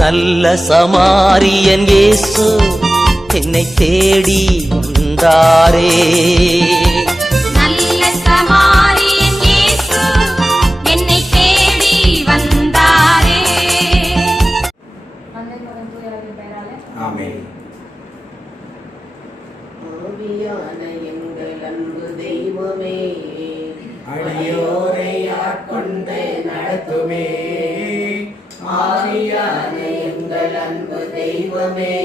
நல்ல சமாரியன் இயேசு என்னை தேடி வந்தாரே. நல்ல சமாரியன் இயேசு என்னை தேடி வந்தாரே. ஆமென். ஆவியான எங்கள் அன்பு தெய்வமே, அடியோரை ஆட்கொண்டு நடத்துமே. ஆவியான எங்கள் அன்பு தெய்வமே,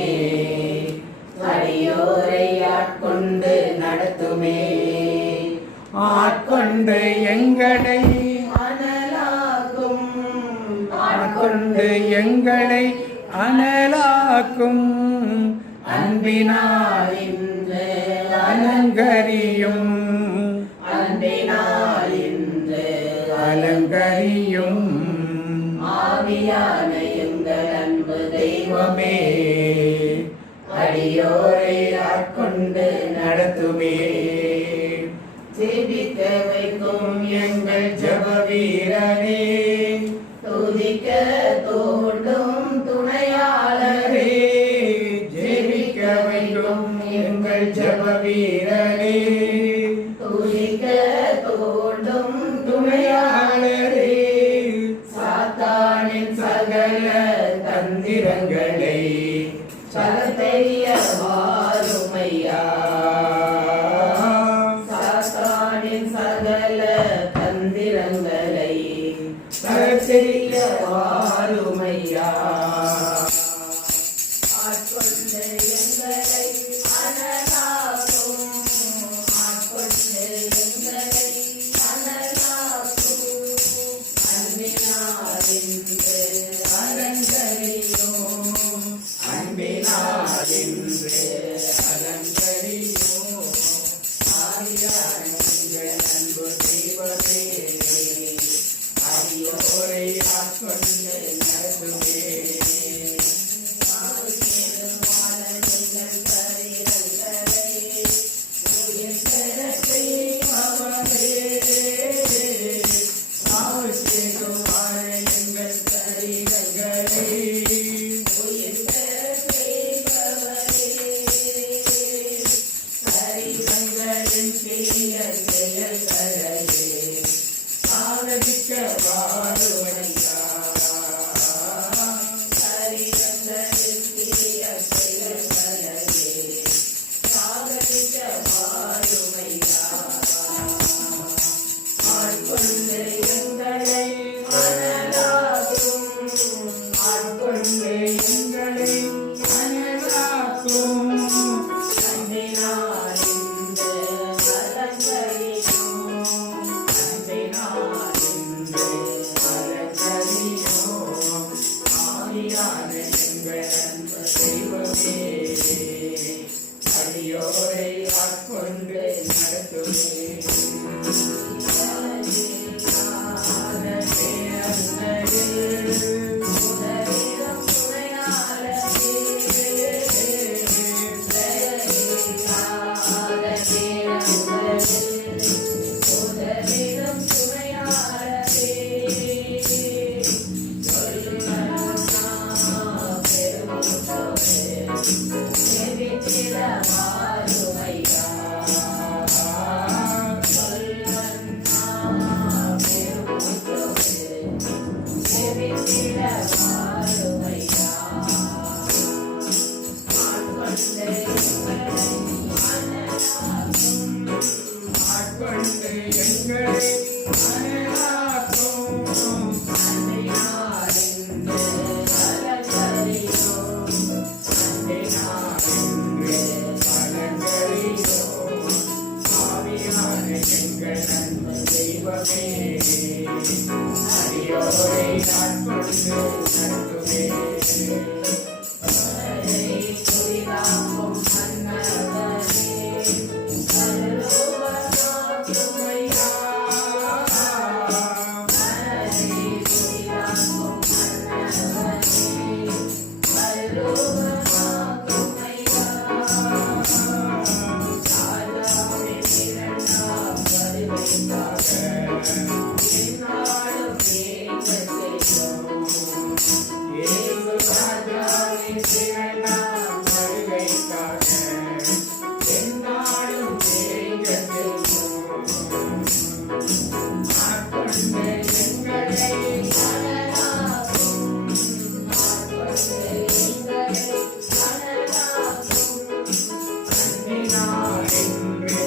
அடியோரை ஆட்கொண்டு நடத்துமே. ஆட்கொண்டு எங்களை அனலாக்கும், ஆட்கொண்டு எங்களை அனலாக்கும் அன்பினால் இன்று அலங்கரியும், அன்பினால் இன்று அலங்கரியும். ஆவியான எங்கள் அன்பு தெய்வமே, அடியோரை ஆட்கொண்டு நடத்துமே. ஜெபிக்க வைக்கும் எங்கள் ஜெப வீரனே, துதிக்க தோண்டும் துணையாளரே, ஜெபிக்க வைக்கும் எங்கள் ஜெப வீரனே, துதிக்க தோண்டும் துணையாளரே. சாத்தானின் சகல தந்திரங்களை சகத்தெரிய வாருமையா, சாத்தானின் சகல தந்திரங்களை சகத்தெரிய வாருமையா. ஆட்கொண்டு எங்களை அனலாக்கும், ஆட்கொண்டு எங்களை அனலாக்கும். அன்பினால் இன்று அலங்கரியும், அன்பினால் இன்று அலங்கரியும். ஆவியான எங்கள் அன்பு தெய்வமே, அடியோரை ஆட்கொண்டு நடத்துமே. அடியோரை ஆட்கொண்டு நடத்துமே. பெரும் ராஜாவின் இரண்டாம் வருகைக்காக எந்நாளும் ஏங்கத்தில் ஆட்கொண்டு எங்களை அன்பினார் என்று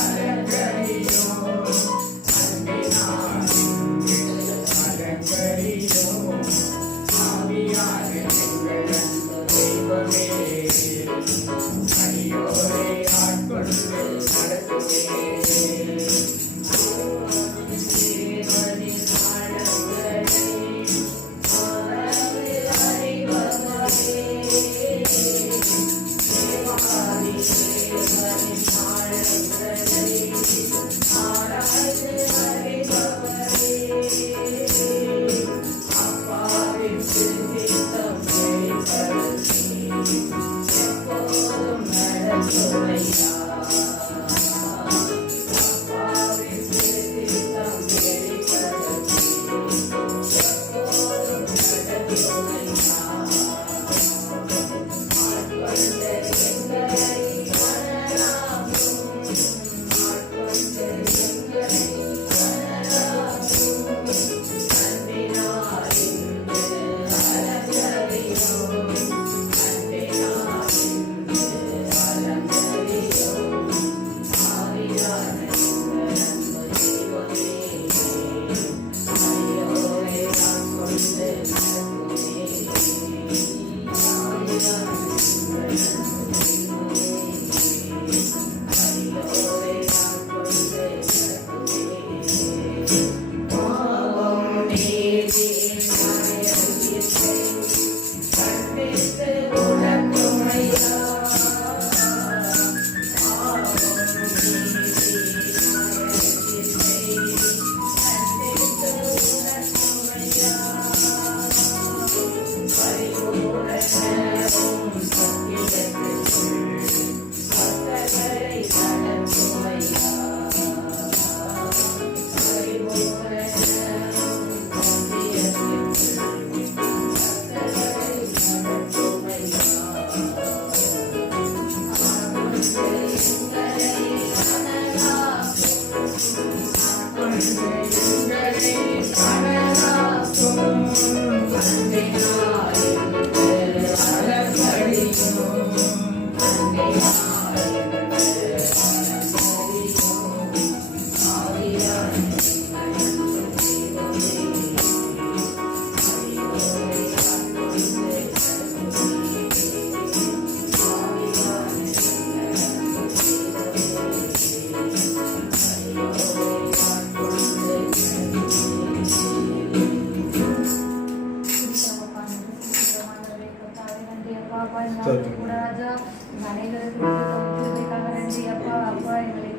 அலங்கரியோம் அன்பினார் என்று அலங்கரியோம் ஆவியான எங்கள் தெய்வமே அடியோரை ஆட்கொண்டு நடத்துவே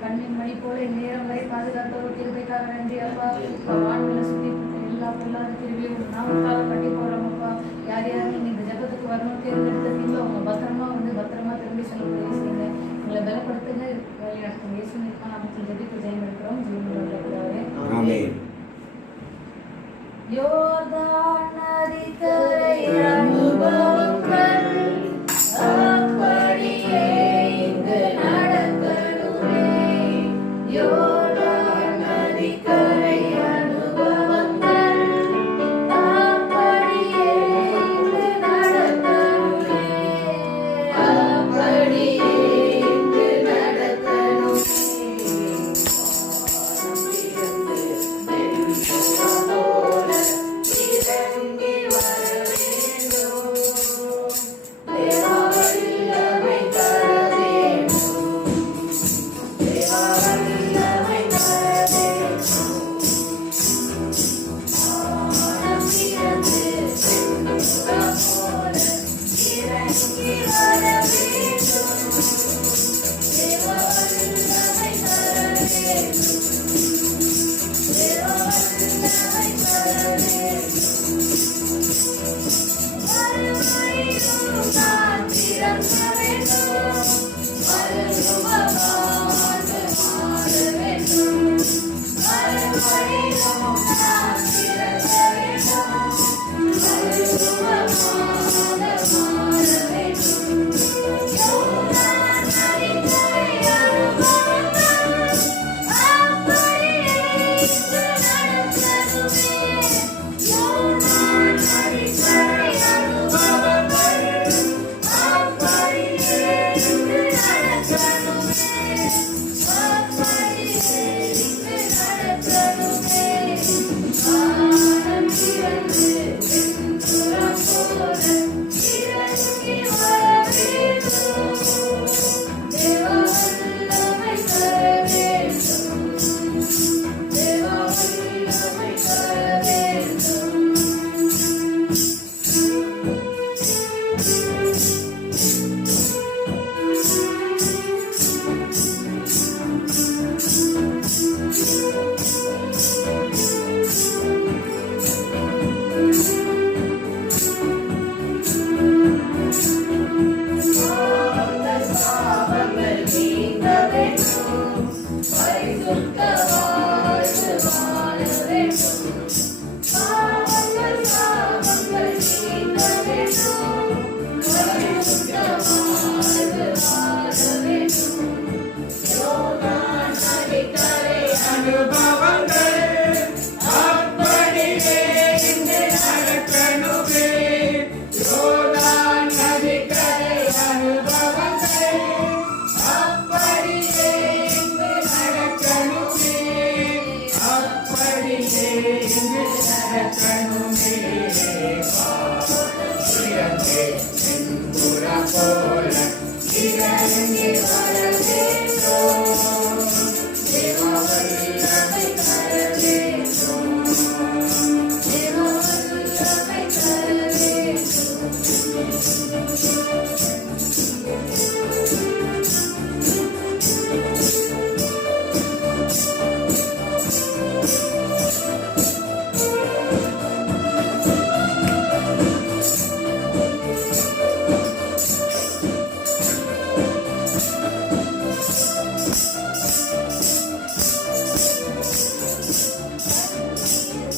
கண்ணின் மணி போல நேரம் வரை பாதுகாத்தவர் கிருபைக்காக நன்றி அப்பா. வான்களை சுத்தி எல்லா பொருளாதார கிருபியும் நாமக்காக கட்டி போறோம் அப்பா. யார் யாரும் நீங்க இந்த ஜபத்துக்கு வரணும் தேர்ந்தெடுத்தீங்களோ அவங்க பத்திரமா திரும்பி சொல்ல செய்யுங்க. உங்களை பலப்படுத்துங்க, வழி நடத்துங்க. இயேசு நாமத்தில் ஜெபித்து ஜெயம் எடுக்கிறோம். ஆமென். யோர்தான் நதிக்கரை அனுபவங்கள் அப்படியே இங்கு நடக்கணுமே. யோர்தான் நதிக்கரை அனுபவங்கள் அப்படியே இங்கு நடக்கணுமே. அப்படியே இங்கு நடக்கணுமே. Hallelujah.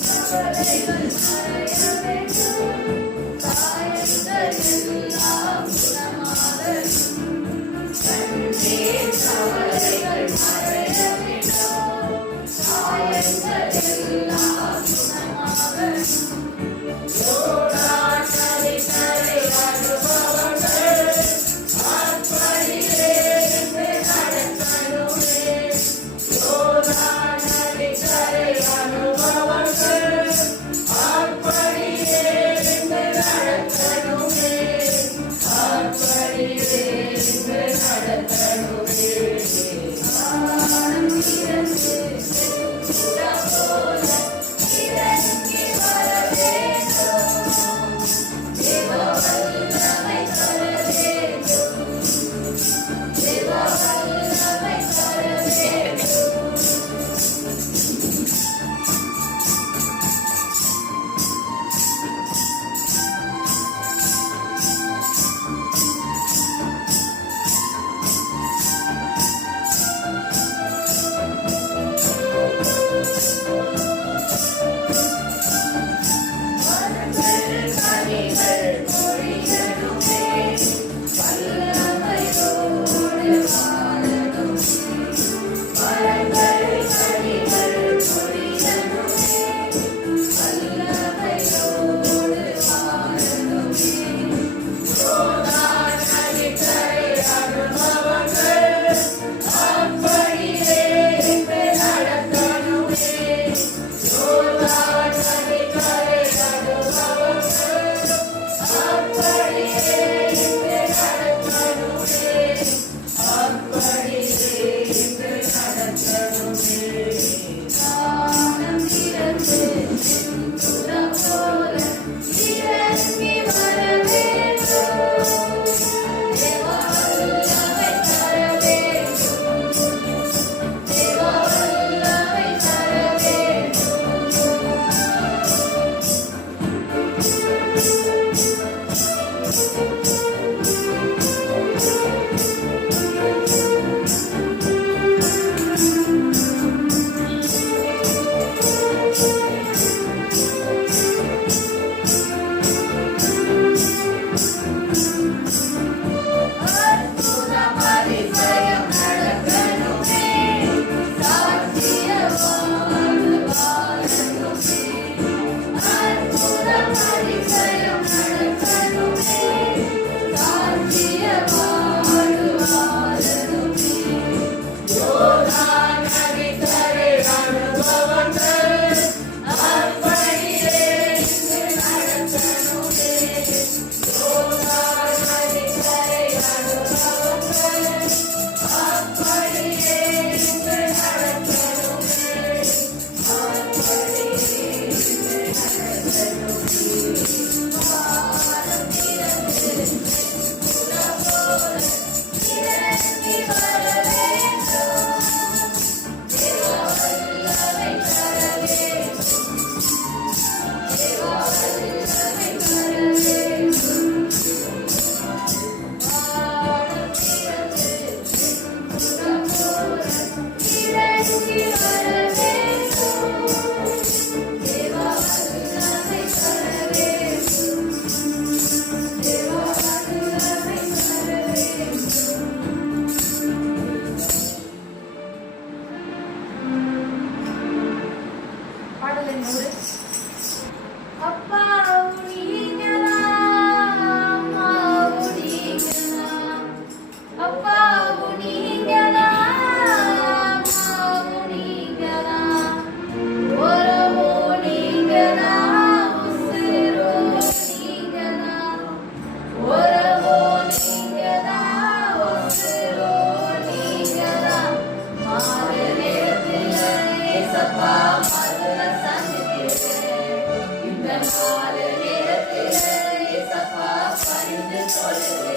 கவலைகள் மறைய வேண்டும், காயங்கள் எல்லாம்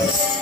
நீங்க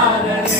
ஆராதனை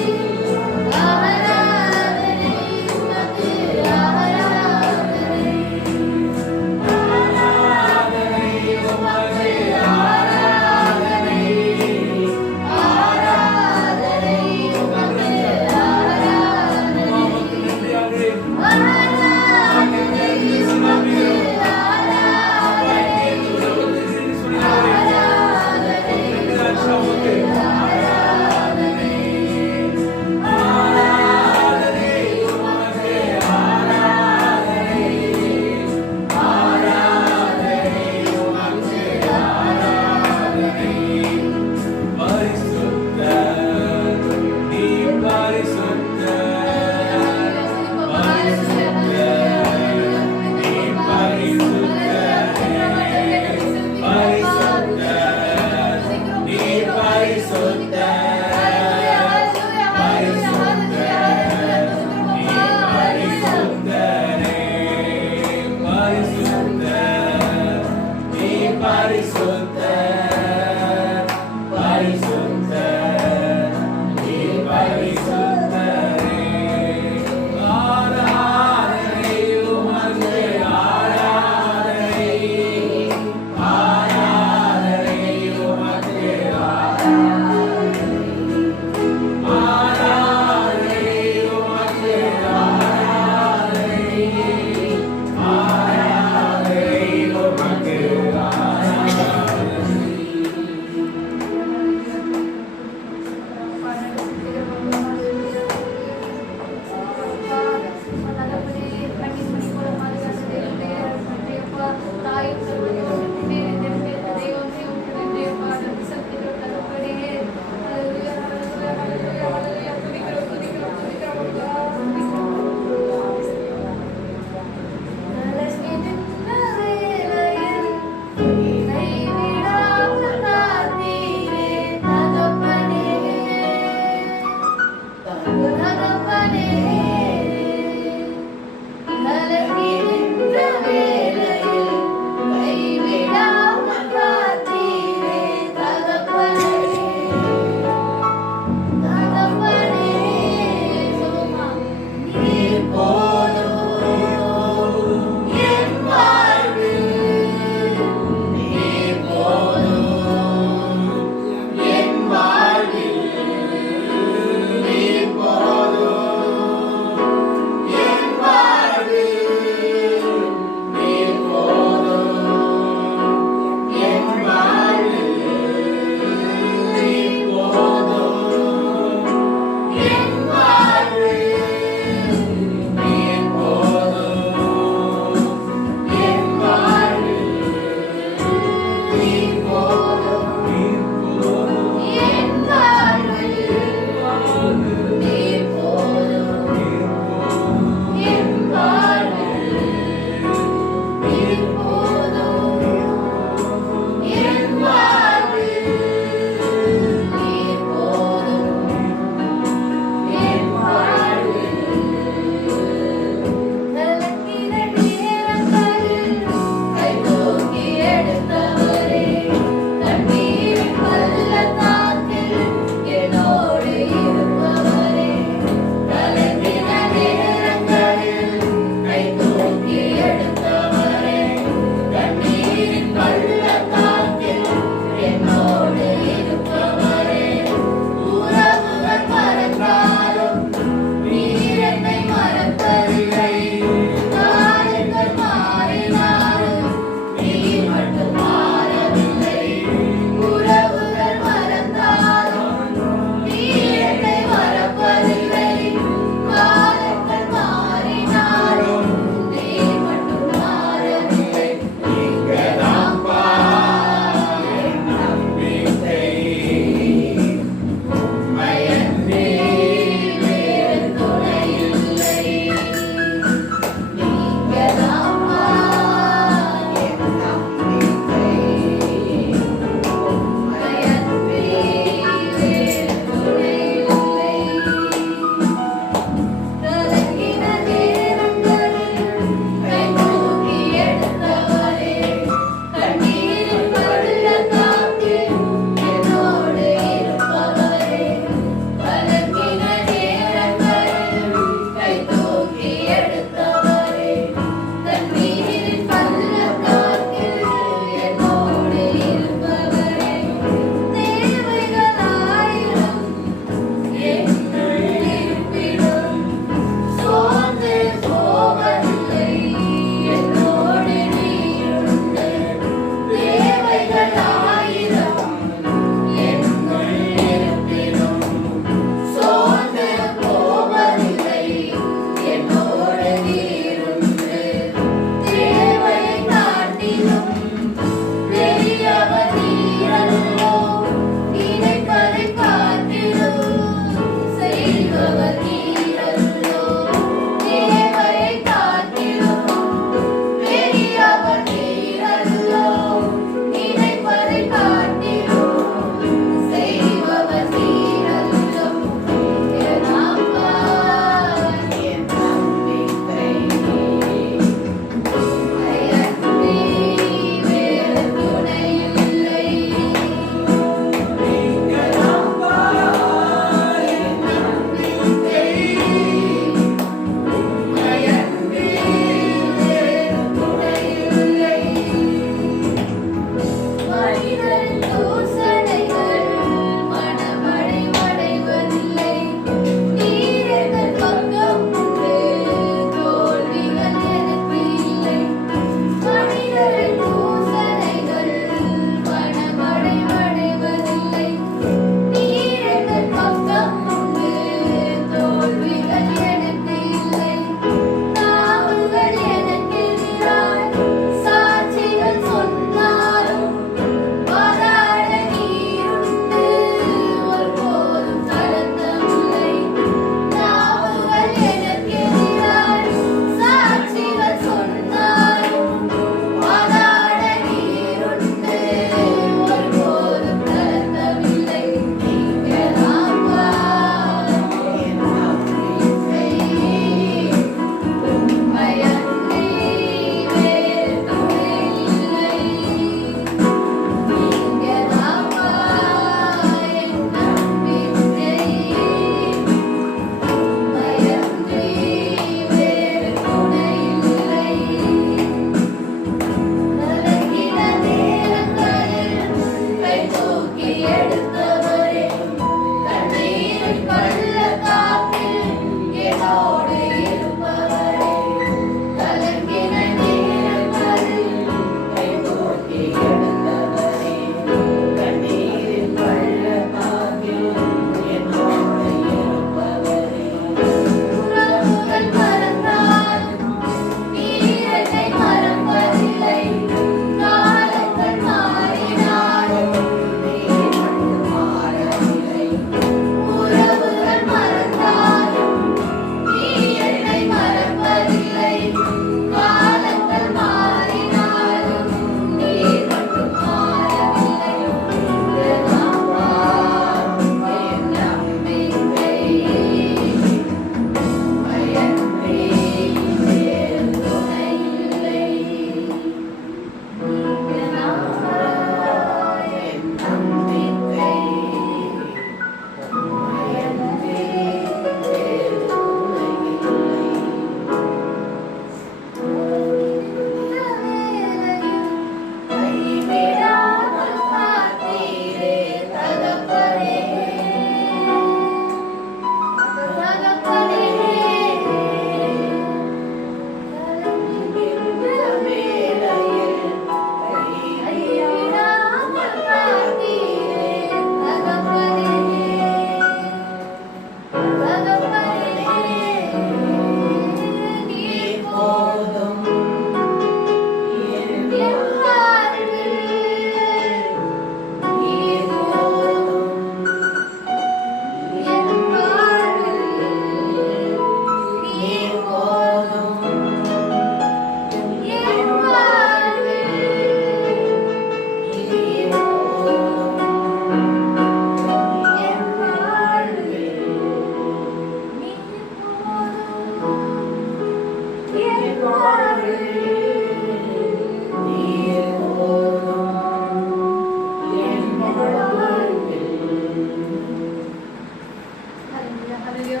Hallelujah,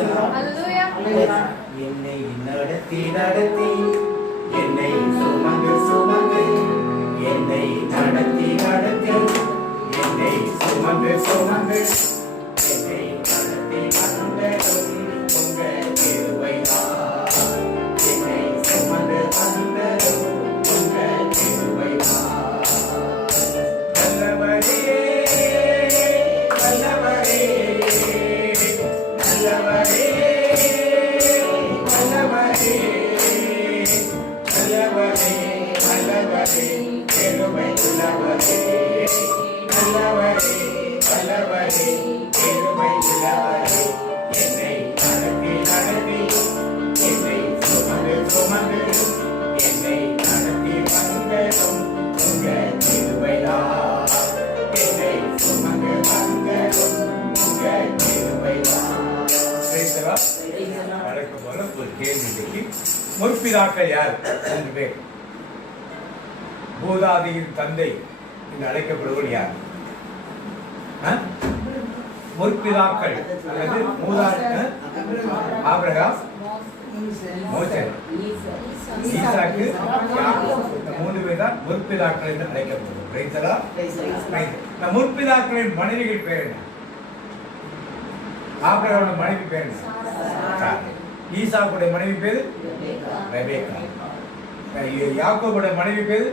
அல்லேலூயா. என்னை நடத்தி நடத்தி என்னை சுமந்து சுமந்து என்னை நடத்தி நடத்தி என்னை சுமந்து சுமந்து என்னை நடத்தி வந்ததும் உங்க திருவைதான் என்னை சுமந்து வந்ததும் உங்க திருவைதான் நல்லவரே நல்லவரே நல்லவரே நல்லவரே நல்லவரே நல்லவரே பெருமை உள்ளவரே நல்லவரே நல்லவரே பெருமை உள்ளவரே என்னை நடத்தி நடத்தி என்னை சுமந்து சுமந்து என்னை நடத்தி வந்ததும் உங்க திருவைதான் என்னை சுமந்து வந்ததும் உங்க திருவைதான். வழக்கம் போல ஒரு கேள்வி. முற்பிதாக்கள் யார்? 3 பேர். பூதாதியின் தந்தை என்று அழைக்கப்படுவர் யார்? முற்பிதாக்கள் அல்லது ஆபிரகாம், மோசே, ஈசாக்கு, யாக்கோபு. இந்த 3 பேர் தான் முற்பிதாக்கள் என்று அழைக்கப்படுவர். இந்த முற்பிதாக்களின் மனைவிகள் பேர் என்ன? ஆபிரகாமோட மனைவி பேர் என்ன? ஈசாக்குடைய மனைவி பேரு ரெபேக்கா. யாக்கோபுடைய மனைவி பேரு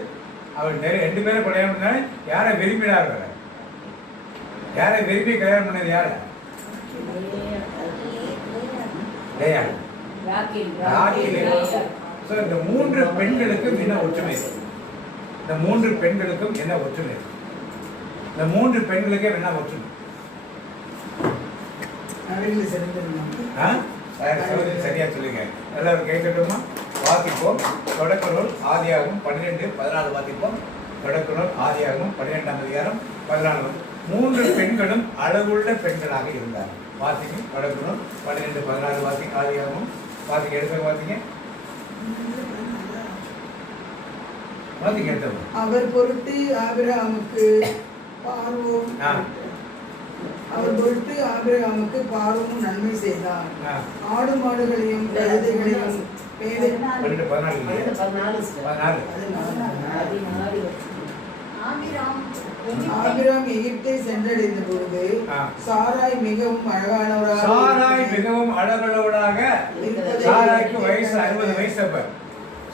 அவர் 2 பேரை கல்யாணம் பண்ணாரு. யாரை விரும்பினார்? யாரை விரும்பி கல்யாணம் பண்ணது? யார? இந்த 3 பெண்களுக்கும் என்ன ஒற்றுமை? இந்த 3 பெண்களுக்கும் என்ன ஒற்றுமை? இந்த 3 பெண்களுக்கு என்ன ஒற்றுமை? சரியா சொல்லுங்க. எல்லாரும் கேட்கட்டுமா? வாசிப்போம். தொடக்க நூல் ஆதியாகமம் 12:14 வாசிப்போம். தொடக்க நூல் ஆதியாகமம் 12ஆம் அதிகாரம் 14. 3 பெண்களும் அழகுள்ள பெண்களாக இருந்தார். வாசிங்க. தொடக்க நூல் 12:14 வாசிங்க. ஆதியாகமம் வாசிங்க. எடுத்து வாசிங்க. வாசிங்க எடுத்து. அவர் பொருட்டு ஆபிரகாமுக்கு பார்வோம் நன்மை செய்தார். ஆடு மாடுகளையும் கழுதைகளையும் ஆபிரகாம் எகிப்தை சென்றடைந்த பொழுது சாராய் மிகவும் அழகானவராக சாராய்க்கு வயசு 60 வயசு. அப்ப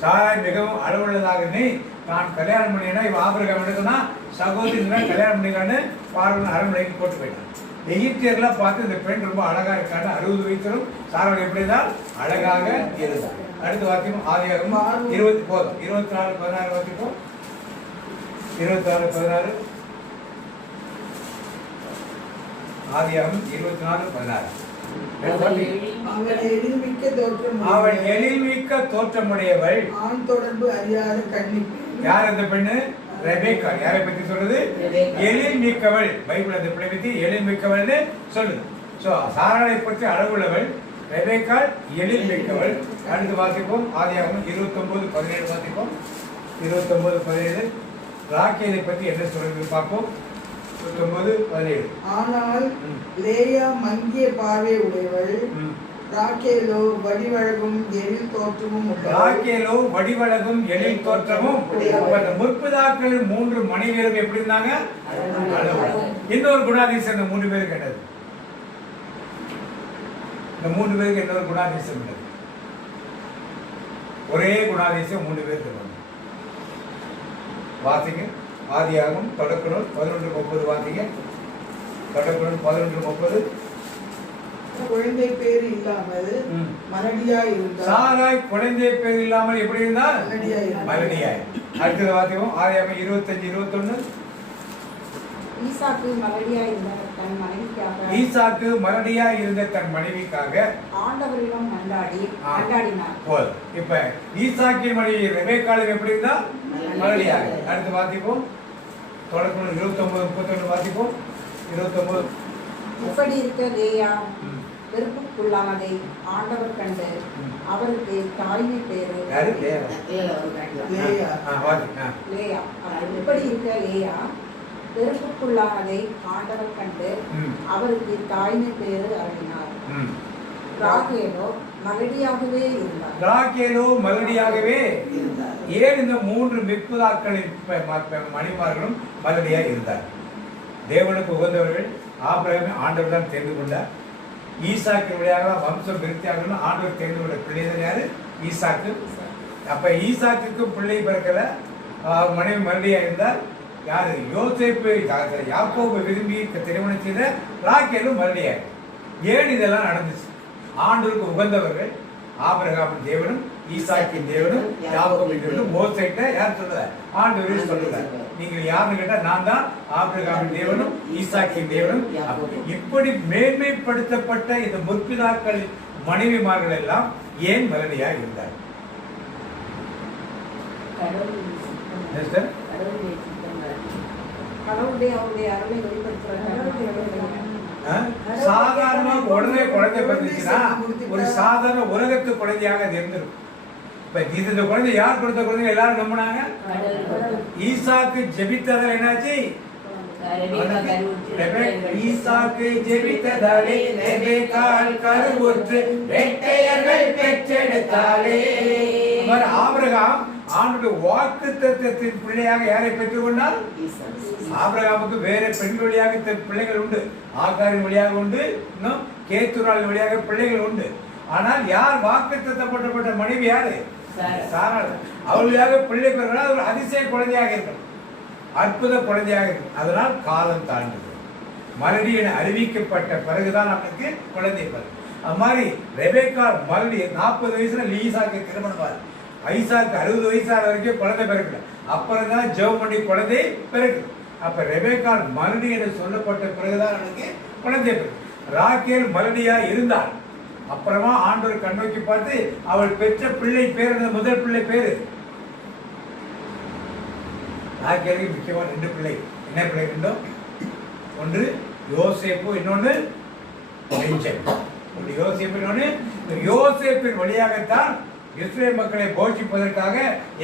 சாராய் மிகவும் அழகுள்ளதாக நீ நான் கல்யாணம் பண்ணினா இவன் ஆபிரகாம் எடுக்கனா சகோதரி கல்யாணம் பண்ணிக்கான்னு பார்வன் அரண்மனைக்கு போட்டு போயிட்டான். எகிப்தியர்லாம் பார்த்து இந்த பெண் ரொம்ப அழகா இருக்கான்னு 60 வயசுலும் சாராய் எப்படிதான் அழகாக இருந்தார். அடுத்த வாக்கியம் ஆதியாகமம் 20 போதும். 24:16 வாசிப்போம். 26:16 ஆதியாகமம் 24:16. அவள் எழில்மிக்க தோற்றமுடையவள், ஆண் தொடர்பு அறியாத கன்னி. யார் அந்த பெண்ணு? ரெபேக்கா. யாரை பத்தி சொல்றது? எழில்மிக்கவள். பைபிள் அந்த பிள்ளை பத்தி எழில்மிக்கவள்னு சொல்லுது. சோ சாராளை பற்றி அழகுள்ளவள், ரெபேக்கா எழில்மிக்கவள். அடுத்து வாசிப்போம். ஆதியாகமம் 29:17 வாசிப்போம். 29:17 ராக்கேலை பத்தி என்ன சொல்றது பார்ப்போம். 29:17. ஆனால் லேயா மங்கிய பார்வை உடையவள், ராக்கேலோ வடிவழகும் எழில் தோற்றமும். ராக்கேலோ வடிவழகும் எழில் தோற்றமும். முற்பிதாக்கள் 3 மனைவியரும் எப்படி இருந்தாங்க? இன்னொரு குணாதிசயம் இந்த 3 பேருக்கு என்னது? இந்த 3 பேருக்கு இன்னொரு குணாதிசயம் என்னது? ஒரே குணாதிசயம் 3 பேருக்கு. வாசிங்க. ஆதியாகமம் தொடக்க நூல் 11:30 வாசிங்க. தொடக்க நூல் 11:30. குழந்தை பேர் இல்லாமல் மலடியாய் இருந்தார். சாராய் குழந்தை பேர் இல்லாமல் எப்படி இருந்தால்? மலடியாய். அடுத்த வாசிப்போம். ஆதியாகமம் 25:21. ஈசாக்கு மலடியாய் இருந்த தன் மனைவிக்காக ஆண்டவரிடம் மன்றாடினார். போதும். இப்ப ஈசாக்கின் மனைவி ரெபேக்காளும் எப்படி இருந்தா? மலடியாய். அடுத்து வாசிப்போம். தொடக்க நூல் 29:31 வாசிப்போம். 29. இப்படி இருக்க லேயா வெறுப்புக்குள்ளானதை ஆண்டவர் கண்டு அவருக்கு தாய்மை பேரு லேயா. இப்படி இருக்க லேயா வெறுப்புக்குள்ளானதை ஆண்டவர் கண்டு அவருக்கு தாய்மை பேரு அருளினார். ராகேலோ மலடியாகவே இருந்தார். ராகேலோ மலடியாகவே ஏன் இந்த 3 மிற்புதாக்களின் மணிமார்களும் மலடியாக இருந்தார்? தேவனுக்கு உகந்தவர்கள் ஆபிரகாமை ஆண்டவர் தான் தெரிந்து கொண்டார். ஈசாக்கு வழியாக வம்சம் விருத்தியாகணும் ஆண்டவர் தெரிந்து கொண்ட பிள்ளைகள் யாரு? ஈசாக்கு. அப்ப ஈசாக்குக்கு பிள்ளை பிறக்கல, மனைவி மலடியாக இருந்தார். யாரு? யோசேப்பு யாக்கோபு விரும்பி திருமணம் செய்த ராகேலும் மலடியாக. ஏன் இதெல்லாம் நடந்துச்சு? ஆண்டவருக்கு உகந்தவர்கள் ஆபிரகாமின் தேவனும் ஈசாக்கின் தேவனும் யாக்கோபின் தேவனும் மோசேட்ட யார் சொல்லுற? ஆண்டவரே சொல்லுறார். நீங்கள் யாருன்னு கேட்டா நான் தான் ஆபிரகாமின் தேவனும் ஈசாக்கின் தேவனும். இப்படி மேன்மைப்படுத்தப்பட்ட இந்த முற்பிதாக்கள் மனைவிமார்கள் எல்லாம் ஏன் மலடியாக இருந்தார்? கடவுளுடைய அவருடைய அருளை வெளிப்படுத்துறாங்க. சாதாரண உடனே குழந்தை பிறந்துச்சுன்னா ஒரு சாதாரண உலகத்து குழந்தையாக அது இருந்திருக்கும். இப்ப இந்த குழந்தை யார் கொடுத்த குழந்தை எல்லாரும் நம்பினாங்க. ஈசாக்கு ஜெபித்ததால் என்னாச்சு? ஈசாக்கு ஜெபித்ததாலே ரெபெக்காள் கருவுற்று இரட்டையர்கள் பெற்றெடுத்தாளே. ஆபிரகாம் ஆண்டுடைய வாக்குத்தத்தத்தின் பிள்ளையாக யாரை பெற்றுக் கொண்டார்? ஆபிரகாமுக்கு வேற பெண் வழியாக பிள்ளைகள் உண்டு, ஆகாரின் வழியாக உண்டு, இன்னும் கேத்துரால் வழியாக பிள்ளைகள் உண்டு. ஆனால் யார் வாக்குத்தத்தப்பட்ட மனைவி யாரு? சாராள். அவளுடைய பிள்ளை பெறுகிறார். ஒரு அதிசய குழந்தையாக இருக்கணும், அற்புத குழந்தையாக இருக்கும். அதனால் காலம் தாழ்ந்தது. மறுபடி என அறிவிக்கப்பட்ட பிறகுதான் நமக்கு குழந்தை பிறகு. அது மாதிரி ரெபெக்காள் மறுபடி 40 வயசுல ஈசாக்கு திருமணம். ஐசாக்கு 60 வயசான வரைக்கும் குழந்தை பிறக்கல. அப்புறம் தான் ஜெபம் பண்ணி குழந்தை பிறகு. அப்ப ரெபெக்காள் மலடி என்று சொல்லப்பட்ட பிறகுதான் அவனுக்கு குழந்தை பிறகு. ராகேல் மலடியா இருந்தாள். அப்புறமா ஆண்டவர் கண்ணோக்கி பார்த்து அவள் பெற்ற பிள்ளை பேர், முதல் பிள்ளை பேரு ராகேலுக்கு முக்கியமா 2 பிள்ளை. என்ன பிள்ளை? 2. ஒன்று யோசேப்பு, இன்னொன்னு பென்யமீன். ஒன்று யோசேப்பு, இன்னொன்னு யோசேப்பின் வழியாகத்தான் இஸ்ரேல் மக்களை போஷிப்பதற்காக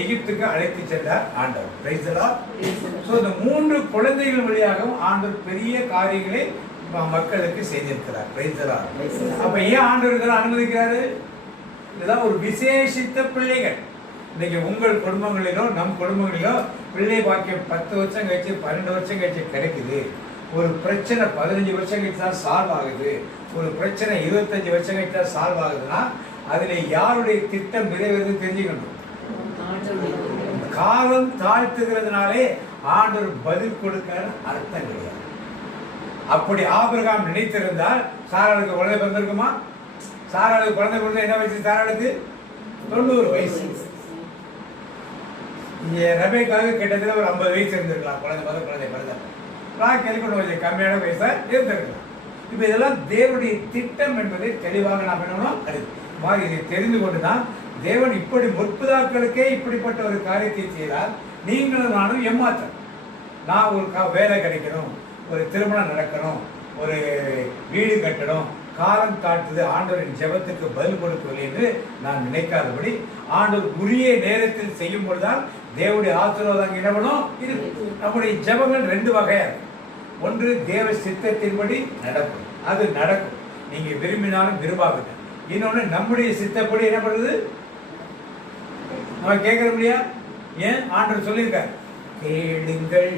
எகிப்துக்கு அழைத்து சென்றார் ஆண்டவர். Praise the Lord. சோ இந்த 3 குழந்தைகள் வழியாகவும் ஆண்டவர் பெரிய காரியங்களை மக்களுக்கு செய்திருக்கிறார். Praise the Lord. அப்ப ஏன் ஆண்டவர் இதெல்லாம் அனுமதிக்கிறாரு? இதெல்லாம் ஒரு விசேஷித்த பிள்ளைகள். இன்னைக்கு உங்கள் குடும்பங்களிலோ நம் குடும்பங்களிலோ பிள்ளை பாக்கியம் 10 வருஷம் கழிச்சு 12 வருஷம் கழிச்சு கிடைக்குது. ஒரு பிரச்சனை 15 வருஷம் கழிச்சு தான் சால்வ் ஆகுது. ஒரு பிரச்சனை 25 வருஷம் கழிச்சு தான் சால்வ் ஆகுதுன்னா அதுல யாருடைய திட்டம் நிறைவேறது தெரிஞ்சுக்கணும். காலம் தாழ்த்துகிறதுனாலே ஆண்டவர் பதில் கொடுக்க அர்த்தம் கிடையாது. அப்படி ஆபிரகாம் நினைத்திருந்தால் சாராளுக்கு குழந்தை பிறந்திருக்குமா? சாராளுக்கு குழந்தை பிறந்த என்ன வயசு? சாராளுக்கு 90 வயசு. ரெபெக்காவுக்கு கிட்டத்தட்ட ஒரு 50 வயசு இருந்திருக்கலாம் குழந்தை பிறந்த. ராகேலுக்கு கொஞ்சம் கம்மியான வயசா இருந்திருக்கலாம். இப்ப இதெல்லாம் தேவனுடைய திட்டம் என்பதை தெளிவாக நாம் என்னணும் மாதிரி இதை தெரிந்து கொண்டுதான் தேவன் இப்படி முற்பிதாக்களுக்கே இப்படிப்பட்ட ஒரு காரியத்தை செய்தால் நீங்களும் நானும் ஏமாற்றம். நான் ஒரு வேலை கிடைக்கணும், ஒரு திருமணம் நடக்கணும், ஒரு வீடு கட்டணும், காலம் தாழ்த்துது, ஆண்டவரின் ஜெபத்துக்கு பதில் கொடுக்கவில்லை என்று நான் நினைக்காதபடி ஆண்டவர் உரிய நேரத்தில் செய்யும் பொழுதுதான் தேவனுடைய ஆசீர்வாதம் இடவனும் இருக்கு. நம்முடைய ஜெபங்கள் 2 வகையா. ஒன்று தேவ சித்தத்தின்படி நடக்கும், அது நடக்கும், நீங்க விரும்பினாலும் விரும்பாவில்லை. இன்னொன்னு நம்முடைய சித்தப்படி என்ன பண்ணுது நம்ம கேட்கற முடியா? ஏன் ஆண்டவர் சொல்லியிருக்காரு, கேளுங்கள்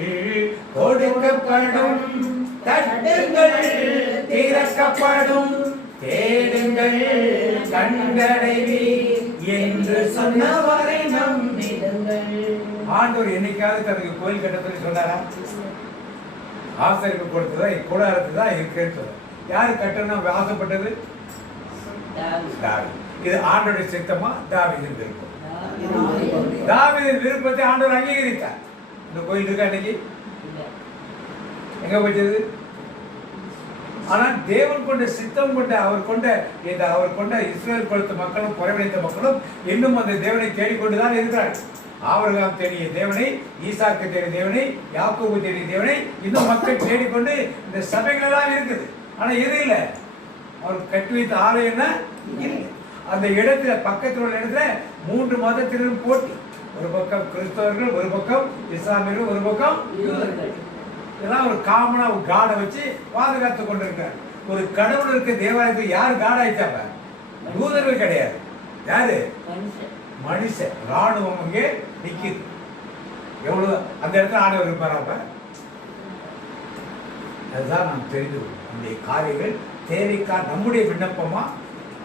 கொடுக்கப்படும், தட்டுங்கள் திறக்கப்படும், தேடுங்கள் கண்டடைவீர் என்று சொன்னவரை நம்பிடுங்கள். ஆண்டவர் என்னைக்காவது தனக்கு கோயில் கட்ட சொல்லி சொன்னாரா? ஆசிரியருக்கு கொடுத்ததா கூடாரத்து தான் இருக்குன்னு சொல்ல. யாரு கட்டணும் ஆசைப்பட்டது? இது ஆண்டோட சித்தமா? தாவீதின் விருப்பம். தாவீதின் விருப்பத்தை ஆண்டவர் அங்கீகரித்தார். இந்த கோயில் இருக்கா இன்னைக்கு? எங்க போயிட்டது? ஆனா தேவன் கொண்ட சித்தம் கொண்ட அவர் கொண்ட இஸ்ரேல் கொடுத்த மக்களும் புறவழைத்த மக்களும் இன்னும் அந்த தேவனை தேடிக்கொண்டுதான் இருக்கிறார்கள். ஆபிரகாம் தேடிய தேவனை, ஈசாக்கு தேடிய தேவனை, யாக்கோபு தேடிய தேவனை இன்னும் மக்கள் தேடிக்கொண்டு இந்த சபைகள் எல்லாம் இருக்குது. ஆனா எது இல்லை, அவர் கட்டி வைத்த ஆலயம் இல்லை. அந்த இடத்துல பக்கத்தில் உள்ள இடத்துல 3 மதத்தினரும் போட்டி. ஒரு பக்கம் கிறிஸ்தவர்கள், ஒரு பக்கம் இஸ்லாமியர்கள், ஒரு பக்கம் இதெல்லாம் ஒரு காமனா ஒரு காடை வச்சு பாதுகாத்து கொண்டிருக்கிறார். ஒரு கடவுள் இருக்க தேவாலயத்துக்கு யார் காடாயிட்டாங்க? தூதர்கள் கிடையாது. யாரு? மனுஷன். ராணுவம் அங்கே நிக்குது. எவ்வளவு அந்த இடத்துல ஆண்டவர் இருப்பாராப்ப? அதுதான் நாம் தெரிந்து நம்முடைய காரியங்கள் தேவைக்கா நம்முடைய விண்ணப்பமா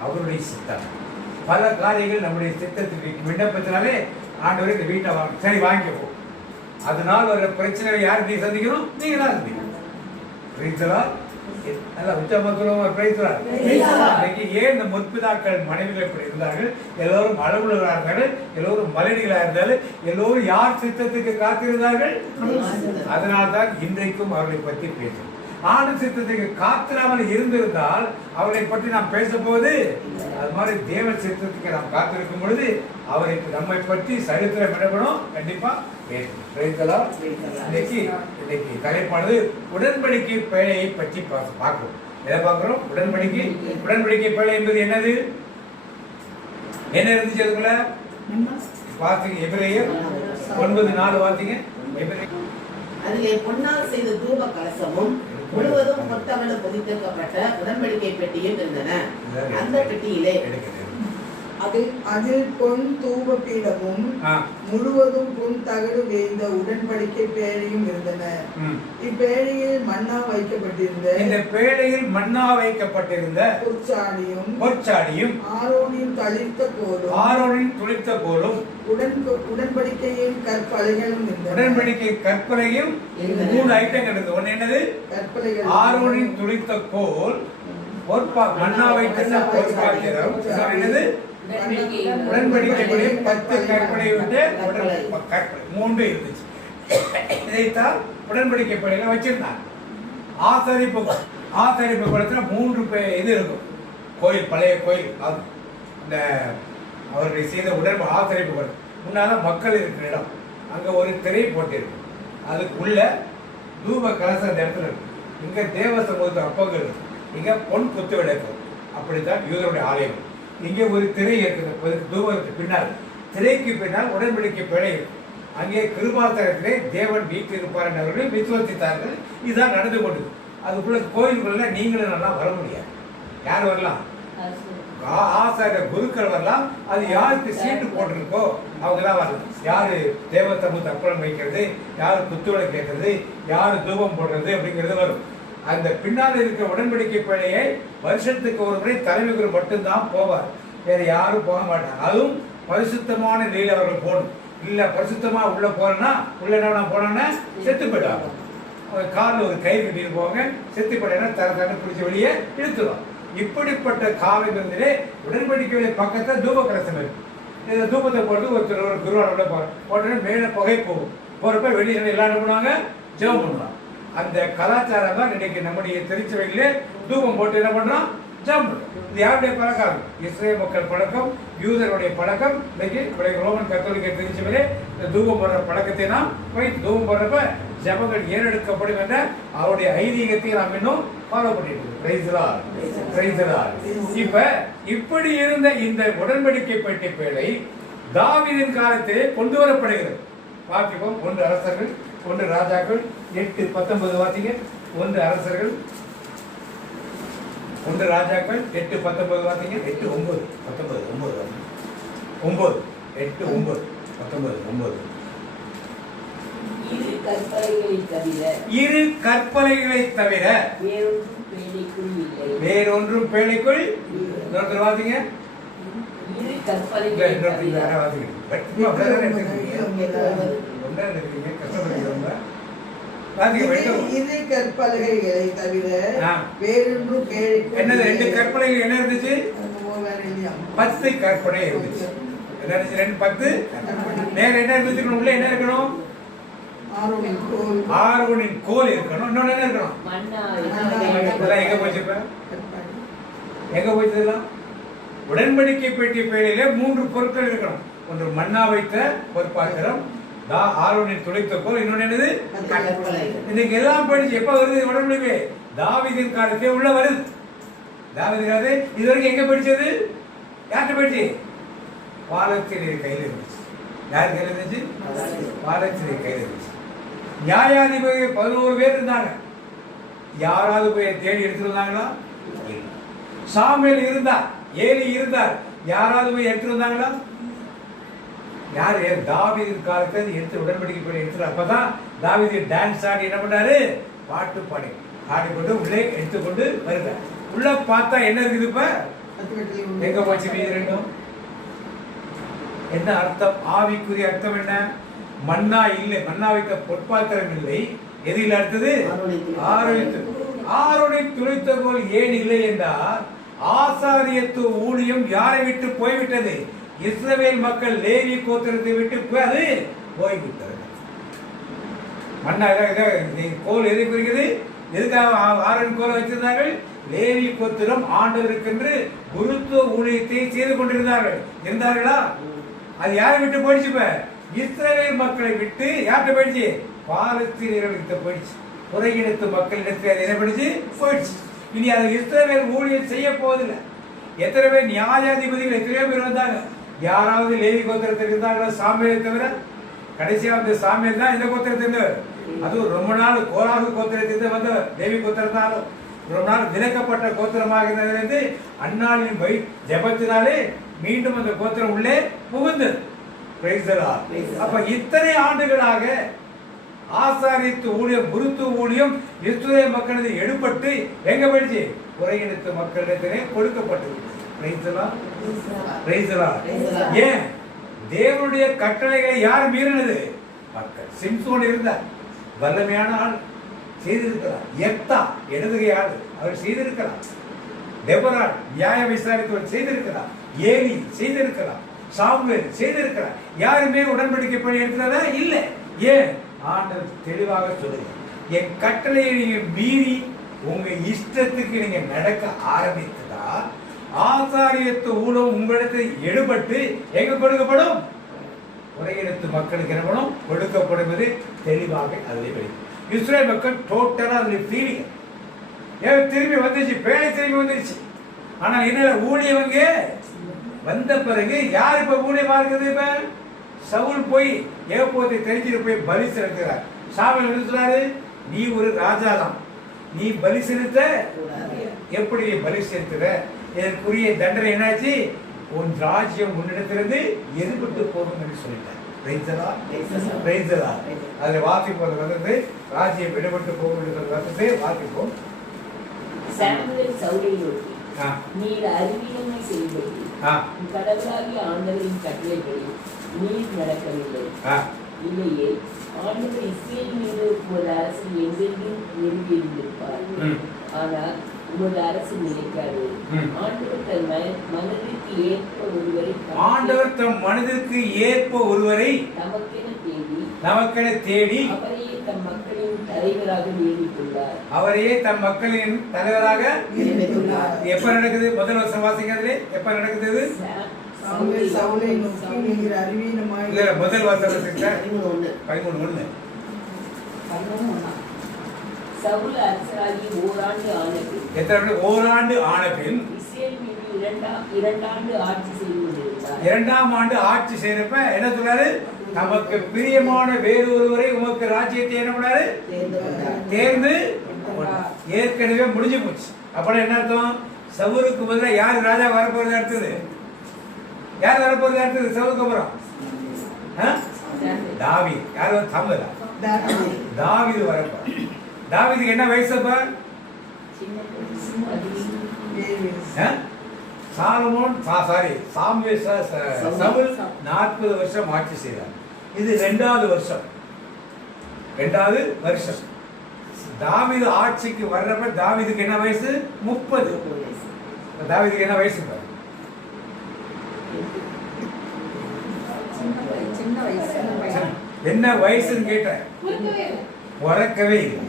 அவருடைய சித்தம். பல காரியங்கள் நம்முடைய சித்தத்துக்கு விண்ணப்பத்தினாலே ஆண்டவர் இந்த வீட்டை வாங்க சரி வாங்கிப்போ. அதனால் வர பிரச்சனை யார் நீ சந்திக்கணும்? நீங்க தான் சந்திக்கணும். நல்லா உச்சமத்துவம் ஏன் இந்த முற்பிதாக்கள் மனைவிகள் இப்படி இருந்தார்கள்? எல்லோரும் அளவுள்ளவர்களாக இருந்தார்கள், எல்லோரும் மலடிகளாக இருந்தாலும் எல்லோரும் யார் சித்தத்துக்கு காத்திருந்தார்கள்? அதனால்தான் இன்றைக்கும் அவர்களை பற்றி பேசும். ஆண்டு சித்தத்துக்கு காத்திராமல் இருந்திருந்தால் அவரை பற்றி நாம் பேசும்போது அது மாதிரி தேவ சித்தத்துக்கு நாம் காத்திருக்கும் பொழுது அவரை நம்மை பற்றி சரித்திரம் இடப்படும் கண்டிப்பா பேசும். இன்னைக்கு தலைப்பானது உடன்படிக்கை பேழையை பற்றி பார்க்கிறோம். எதை பார்க்கிறோம்? உடன்படிக்கை பேழை என்பது என்னது? என்ன இருந்துச்சு அதுக்குள்ள? பார்த்தீங்க எபிரேயர் 9:4 பார்த்தீங்க. அதிலே பொன்னால் செய்த தூப கலசமும் முழுவதும் கொத்தவள பொதித்திருக்கப்பட்ட உடன்படிக்கை பெட்டியும் இருந்தன. அந்த பெட்டியிலே அதில் பொன் தூப பீடமும் முழுவதும் பொன் தகடு வேய்ந்த உடன்படிக்கை பேழையும் இருந்தன. இப்பேழையில் மன்னா வைக்கப்பட்டிருந்த இந்த பேழையில் மன்னா வைக்கப்பட்டிருந்த பொற்சாடியும் ஆரோனின் துளிர்த்த கோலும் உடன்படிக்கையின் கற்பலைகளும் இருந்தன. உடன்படிக்கை கற்பலையும் 3 ஐட்டங்கள் இருந்தது. ஒன்னு என்னது? கற்பலைகள். ஆரோனின் துளிர்த்த கோல், மன்னா வைத்த பொற்பாத்திரம், என்னது? உடன்படிக்கைப்படி 10 கற்பனை விட்டு 3 இருந்துச்சு. இதைத்தான் உடன்படிக்கைப்படியில வச்சிருந்தாங்க. ஆசரிப்பு குளத்துல 3 இது இருக்கும். கோயில், பழைய கோயில், இந்த அவர்கள் செய்த ஆசரிப்பு குளம் முன்னால மக்கள் இருக்கிற இடம். அங்க ஒரு திரை போட்டிருக்கும். அதுக்குள்ள தூப கலசம் அந்த இடத்துல இருக்கும். இங்க தேவ சமூகத்து அப்பங்கள் இருக்கும். இங்க பொன் குத்து விளக்கும். அப்படித்தான் யூதருடைய ஆலயம். இங்கே ஒரு திரை இருக்குது. தூபத்துக்கு பின்னால், திரைக்கு பின்னால் உடன்படிக்கை பேழை இருக்கும். அங்கே கிருபாசனத்திலே தேவன் வீட்டில் இருப்பார் என்றவர்கள் விசுவசித்தார்கள். இதுதான் நடந்து கொண்டது. அதுக்குள்ள கோயில்குள்ள நீங்களும் நல்லா வர முடியாது. யார் வரலாம்? ஆசார குருக்கள் வரலாம். அது யாருக்கு சீட்டு போட்டிருக்கோ அவங்க தான் வரலாம். யாரு தேவத்தமுத்து அப்பளம் வைக்கிறது, யாரு குத்துவிளை கேட்கறது, யாரு தூபம் போடுறது அப்படிங்கிறது வரும். அந்த பின்னால் இருக்கிற உடன்படிக்கை பேழையை வருஷத்துக்கு ஒரு முறை தலைமை குரு மட்டும்தான் போவார். வேற யாரும் போக மாட்டாங்க. அதுவும் பரிசுத்தமான நிலையில் அவர்கள் போகணும். இல்ல பரிசுத்தமா உள்ள போறேன்னா உள்ள என்ன போனோன்னா செத்து போயிடுவாங்க. காலில் ஒரு கயிறு கட்டிட்டு போவாங்க. செத்து போயிட்டா தர பிடிச்ச வெளியே இழுத்துடும். இப்படிப்பட்ட காலம் இருந்தே உடன்படிக்கை பக்கத்துல தூப கலசம் இருக்கு. இந்த தூபத்தை போட்டு ஒருத்தர் ஒரு குருவானோட போட்டு மேல புகை போகும். போறப்ப வெளியே எல்லாரும் பண்ணுவாங்க, ஜெபம் பண்ணுவாங்க. அந்த கலாச்சாரம் தான் இன்னைக்கு நம்முடைய திருச்சபையிலே தூபம் போட்டு என்ன பண்றோம்? ஜெபம் பண்றோம். இது யாருடைய பழக்கம்? இஸ்ரேல் மக்கள் பழக்கம், யூதருடைய பழக்கம். இன்னைக்கு ரோமன் கத்தோலிக்க திருச்சபையிலே இந்த தூபம் போடுற பழக்கத்தை நாம் தூபம் போடுறப்ப ஜெபங்கள் ஏறெடுக்கப்படும் என்ற அவருடைய ஐதீகத்தை நாம் இன்னும் ஃபாலோ பண்ணிட்டு இருக்கோம். இப்ப இப்படி இருந்த இந்த உடன்படிக்கை பெட்டி பேழை தாவீதின் காலத்திலே கொண்டு வரப்படுகிறது. பார்க்கிறோம். 1 அரசர்கள் 1 ராஜாக்கள் 8:19 வாசிங்க. 1 அரசர்கள் 1 ராஜாக்கள் 8:19 வாசிங்க. 8:9 19 9 9 8:9 19 இரு கற்பலைகளை தவிர வேறொன்றும் பேழைக்குள் வாசிங்க. இரு கற்பலகைகளை தவிர வேறொன்றும் பேழைக்குள். என்னது? 2 கற்பலைகள் என்ன இருந்துச்சு? 10 கற்பனை இருந்துச்சு. என்ன இருந்துச்சு? 10 நேர என்ன இருந்துச்சு? உள்ள என்ன இருக்கணும்? ஆரோனின் கோல் இருக்கணும். இன்னொன்னு என்ன இருக்கணும்? எங்க போச்சு? எங்க போச்சு? உடன்படிக்கை பெட்டி பேழையில 3 பொருட்கள் இருக்கணும். ஒன்று மன்னா வைத்த பொற்பாத்திரம், ஆரோனின் துளைத்த கோல், இன்னொன்னு என்னது? இன்னைக்கு எல்லாம் படிச்சு எப்ப வருது உடன்படிக்கை? தாவீதின் காலத்தே உள்ள வருது. தாவீதின் காலத்தை இது வரைக்கும் எங்க படிச்சது? யார்கிட்ட படிச்சு? பாலஸ்தீனியர் கையில் இருந்துச்சு. யார் கையில் இருந்துச்சு? பாலஸ்தீனியர் கையில் இருந்துச்சு. நியாயாதிபதி 11 பேர் இருந்தாங்க. யாராவது போய் தேடி எடுத்துருந்தாங்களா? சாமுவேல் இருந்தா. ஏலி இருந்தார். யாராவது போய் எடுத்துட்டு வந்தாங்களா? யாரு? தாவீது காலத்துல எடுத்து உடன்படிக்கை போய் எடுத்துட்டு, அப்பதான் தாவீது டான்ஸ் ஆடி என்ன பண்ணாரு? பாட்டு பாடி ஆடிக்கொண்டு உள்ளே எடுத்துக்கொண்டு வருகிறார். உள்ள பார்த்தா என்ன இருக்குது? இப்ப எங்க போச்சு மீது ரெண்டும்? என்ன அர்த்தம்? ஆவிக்குரிய அர்த்தம் என்ன? மன்னா இல்லை, மன்னா வைத்த பொற்பாத்திரம் இல்லை. எது இல்லை? அடுத்தது ஆரோனை துளைத்த போல் ஏன் இல்லை என்றால், ஆசாரியத்துவ ஊழியம் யாரை விட்டு போய்விட்டது? இஸ்ரவேல் மக்கள் லேவி கோத்திரத்தை விட்டு அது போய்விட்டது. மன்னா கோல் எதை குறிக்கிறது? எதுக்காக ஆரோன் கோலை வச்சிருந்தார்கள்? லேவி கோத்திரம் ஆண்டவருக்கென்று குருத்துவ ஊழியத்தை செய்து கொண்டிருந்தார்கள். இருந்தார்களா? அது யாரை விட்டு போயிடுச்சு? இப்ப இஸ்ரவேல் மக்களை விட்டு யார்கிட்ட போயிடுச்சு? பாலஸ்தீனியர்களுக்கு போயிடுச்சு. புறகிணத்து மக்களிடத்தில் அது என்ன படிச்சு போயிடுச்சு. இனி அது இஸ்ரவேல் ஊழியம் செய்ய போவதில்லை. எத்தனை பேர் நியாயாதிபதிகள் எத்தனையோ பேர் வந்தாங்க. யாராவது லேவி கோத்திரத்தில் இருந்தாங்களா? சாமியை தவிர கடைசியா வந்து சாமியல் தான் இந்த கோத்திரத்தை இருந்தவர். அதுவும் ரொம்ப நாள் கோராகு கோத்திரத்தை வந்தவர். லேவி கோத்திரத்தாலும் ரொம்ப நாள் விலக்கப்பட்ட கோத்திரமாக இருந்ததிலிருந்து அந்நாளின் ஜெபத்தினாலே மீண்டும் அந்த கோத்திரம் உள்ளே புகுந்தது. அப்ப இத்தனை ஆண்டுகளாக ஆசாரித்து ஊழியம், குருத்துவ ஊழியம் இஸ்ரவேல் மக்களது எடுபட்டு எங்க போயிடுச்சு? உரையினத்து மக்களிடத்திலே கொடுக்கப்பட்டது. ஏன்? தேவனுடைய கட்டளைகளை யார் மீறினது? மக்கள். சிம்சோன் இருந்தார், வல்லமையான ஆள், செய்திருக்கிறார். எப்தா இடதுகை ஆள், அவர் செய்திருக்கிறார். டெபராள் நியாயம் விசாரித்தவர் செய்திருக்கிறார். ஏலி செய்திருக்கிறார். சாமுவேல் செய்திருக்கிறார். யாருமே உடன்படிக்கை பணி எடுக்கிறதா? இல்லை. ஏன்? ஆண்டவர் தெளிவாக சொல்லுங்க, என் கட்டளையை நீங்க மீறி உங்க இஷ்டத்துக்கு நீங்க நடக்க ஆரம்பித்ததா ஆசாரியத்துவ ஊழியம் உங்களிடத்தில் எடுபட்டு எங்க கொடுக்கப்படும்? உரையிடத்து மக்களுக்கு என்ன பண்ணும்? கொடுக்கப்படுவது தெளிவாக அதில் வெளி. இஸ்ரேல் மக்கள் டோட்டலா அதுல ஃபீலிங் திரும்பி வந்துருச்சு, பேரை திரும்பி வந்துருச்சு. ஆனா என்ன ஊழியவங்க வந்த பிறகு யார் இப்ப ஊழியமா இருக்குது? இப்ப சவுல் போய் ஏகோத்தை தெரிஞ்சுட்டு போய் பலி செலுத்துகிறார். சாமுவேல் என்ன சொல்றாரு? நீ ஒரு ராஜா தான், நீ பலி செலுத்த எப்படி நீ பலி செலுத்துற? இதற்குரிய தண்டனை என்னாச்சு? உன் ராஜ்யம் உன்னிடத்திலிருந்து எதிர்பட்டு போகும் என்று சொல்லிட்டார். அதை வாசிப்போது வந்து ராஜ்யம் விடுபட்டு போகும் என்று வாசிப்போம். சாமுவேல் சவுலை நோக்கி, நீர் அறிவியமை செய்வது கடவுளாகிய ஆண்டவரின் கட்டளைப்படி நீர் நடக்கவில்லை. இல்லையே, ஆண்டவர் இஸ்ரேல் மீது ஒரு அரசு எங்கெங்கும் நிறுவியிருந்திருப்பார். ஆனால் உமது அரசு நிலைக்காது. ஆண்டவர் தம் மனதிற்கு ஏற்ப ஒருவரை நமக்கென தேடி அவரையே தம் மக்களின் தலைவராக நியமித்துள்ளார். எப்ப நடக்குது? முதல் வருஷம் வாசிக்கிறதுல எப்ப நடக்குது? முதல் வருஷம் 13:1. சவுல் அரசராகி ஓராண்டு ஆனபின், எத்தனை ஓராண்டு ஆனபின் இஸ்ரேல் மீது இரண்டாண்டு ஆட்சி செய்து கொண்டிருந்தார். 2ஆம் ஆண்டு ஆட்சி செய்தப்ப என்ன சொல்றாரு? நமக்கு பிரியமான வேறு ஒருவரை உமக்கு ராஜ்யத்தை என்ன பண்ணாரு? தேர்ந்து ஏற்கனவே முடிஞ்சு போச்சு. அப்ப என்ன அர்த்தம்? சவுலுக்கு பதிலாக யார் ராஜா வரப்போறது? அடுத்தது யார் வரப்போறது? அடுத்தது சவுலுக்கு அப்புறம் தாவீது. யார்? தமிழா தாவீது வரப்போற. தாவீதுக்கு என்ன வயசு? சாலமோன் சவுல் 40 வருஷம் ஆட்சி செய்தார். இது 2வது வருஷம். தாவீது ஆட்சிக்கு வர்றப்ப தாவீதுக்கு என்ன வயசு? 30. தாவீதுக்கு என்ன வயசு? என்ன வயசுன்னு கேட்டேன். பிறக்கவே இல்லை.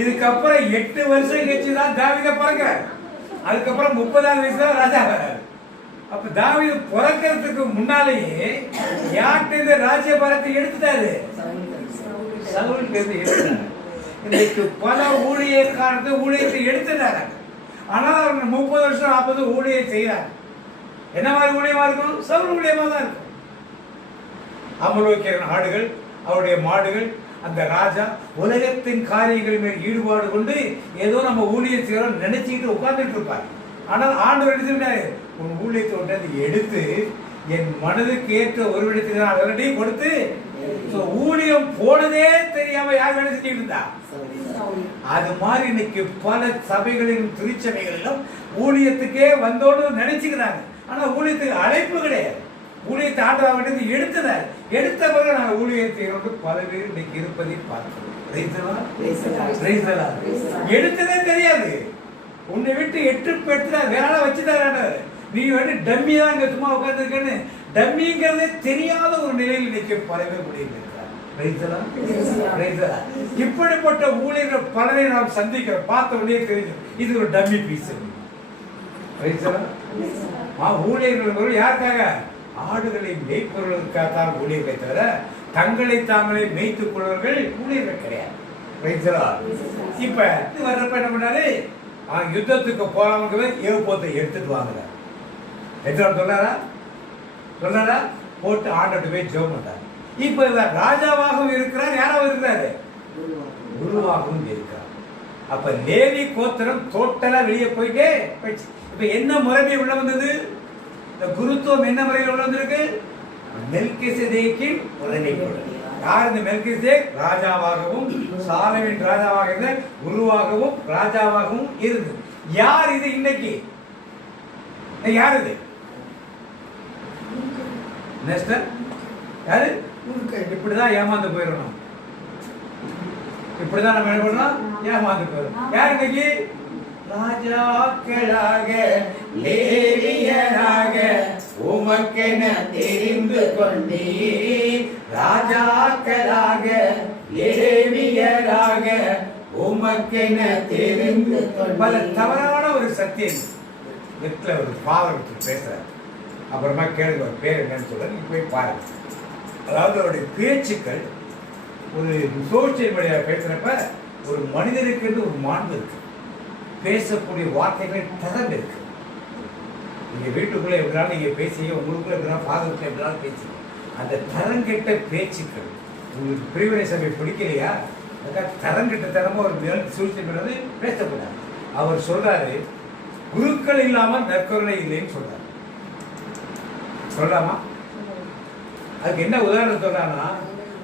இதுக்கப்புறம் 8 வருஷம் கழிச்சுதான் தாவீத பிறக்கிறார். அதுக்கப்புறம் 30ஆவது வயசுல ராஜா வர்றாரு. அப்ப தாவீது பிறக்கிறதுக்கு முன்னாலேயே யார்கிட்ட ராஜ்யபாரத்தை எடுத்துட்டாரு? இன்னைக்கு பல ஊழியத்தை எடுத்துட்டாரு. ஆனால் அவங்க 30 வருஷம் 40 ஊழியம் செய்யறாங்க. என்ன மாதிரி ஊழியமா இருக்கும்? சவுல் ஊழியமா தான் இருக்கும். அமலோக்கியன் ஆடுகள், அவருடைய மாடுகள், அந்த ராஜா உலகத்தின் காரியங்கள் மேல் ஈடுபாடு கொண்டு ஏதோ நம்ம ஊழியர் செய்யறோம் நினைச்சுக்கிட்டு உட்கார்ந்துட்டு இருப்பார். ஆனால் ஆண்டவர் எடுத்துட்டாரு, உன் ஊழியத்தை விட்டு எடுத்து என் மனதுக்கு ஏற்ற ஒரு இடத்துக்கு நான் ஆல்ரெடி கொடுத்து ஊழியம் போனதே தெரியாம யார் வேலை செஞ்சுட்டு இருந்தா. அது மாதிரி இன்னைக்கு பல சபைகளிலும் திருச்சபைகளிலும் ஊழியத்துக்கே வந்தோன்னு நினைச்சுக்கிறாங்க. ஆனா ஊழியத்துக்கு அழைப்பு கிடையாது. ஊழியத்தை ஆண்டவர்கிட்ட எடுத்தனர், எடுத்த பிறகு நாங்கள் ஊழியத்தை பல பேர் இன்னைக்கு இருப்பதை பார்க்கிறோம். எடுத்ததே தெரியாது. உன்னை விட்டு 8 பெற்ற வேலை வச்சுதாரு, நீ வந்து டம்மி தான் இங்க சும்மா உட்கார்ந்துருக்கேன்னு டம்மிங்கிறதே தெரியாத ஒரு நிலையில் இன்னைக்கு பல பேர் முடியிருக்கிறார். இப்படிப்பட்ட ஊழியர்கள் பலரை நாம் சந்திக்கிறோம். பார்த்த உடனே தெரிஞ்சு இது ஒரு டம்மி பீஸ். ஊழியர்கள் யாருக்காக? ஆடுகளை மேய்ப்பவர்களுக்காகத்தான் ஊழியர்களை தவிர தங்களை தாங்களே மேய்த்துக் கொள்வர்கள் ஊழியர்கள் கிடையாது. இப்ப வர்றப்ப என்ன பண்ணாரு, யுத்தத்துக்கு போறவங்க ஏவுபோத்தை எடுத்துட்டு வாங்க சொன்னாரா போட்டு ஆண்டோட்டு போய் ஜெபம் பண்றாரு. இப்ப இவர் ராஜாவாகவும் இருக்கிறார், யாராவும் இருக்கிறாரு, குருவாகவும் இருக்கிறார். அப்ப லேவி கோத்திரம் டோட்டலா வெளியே போயிட்டே போயிடுச்சு. இப்ப என்ன முறைமை உள்ள வந்தது? இந்த குருத்துவம் என்ன முறையில் உள்ள வந்திருக்கு? மெல்கிசேதேக்கின் முறைமை. யார் இந்த மெல்கிசேதேக்? ராஜாவாகவும் சாலமின் ராஜாவாக இருந்த குருவாகவும் ராஜாவாகவும் இருந்து. யார் இது இன்னைக்கு? யார் இது? யாரு? இப்படிதான் ஏமாந்து போயிடணும். இப்படிதான் நம்ம என்ன பண்ணணும்? ஏமாந்து போயிடணும். யார் இன்னைக்கு? ராஜாக்களாக லேவியராக உமக்கென தெரிந்து கொண்டே, ராஜாக்களாக லேவியராக உமக்கென தெரிந்து கொண்டே. பல தவறான ஒரு சத்தியம் நெட்ல ஒரு பாவர் பேசுறாரு. அப்புறமா கேளுங்க ஒரு பேர் என்னன்னு சொல்ல, நீங்க போய் பாருங்க. அதாவது அவருடைய பேச்சுக்கள் ஒரு சோசியல் மீடியா பேசுறப்ப ஒரு மனிதனுக்கு ஒரு மாண்பு இருக்கு, பேசக்கூடிய வார்த்தைகள் தரம் இருக்கு. நீங்க வீட்டுக்குள்ள எப்படினாலும் நீங்க பேசிங்க, உங்களுக்குள்ள எப்படினாலும் பாதத்துல எப்படினாலும் பேசுங்க. அந்த தரங்கெட்ட பேச்சுக்கள் உங்களுக்கு பிரிவினை சபை பிடிக்கலையா? அதுக்காக தரங்கெட்ட தரமா ஒரு சோசியல் மீடியா பேசக்கூடாது. அவர் சொல்றாரு, குருக்கள் இல்லாமல் நற்கருணை இல்லைன்னு சொல்றாரு. சொல்லலாமா? அதுக்கு என்ன உதாரணம் சொல்றாங்கன்னா,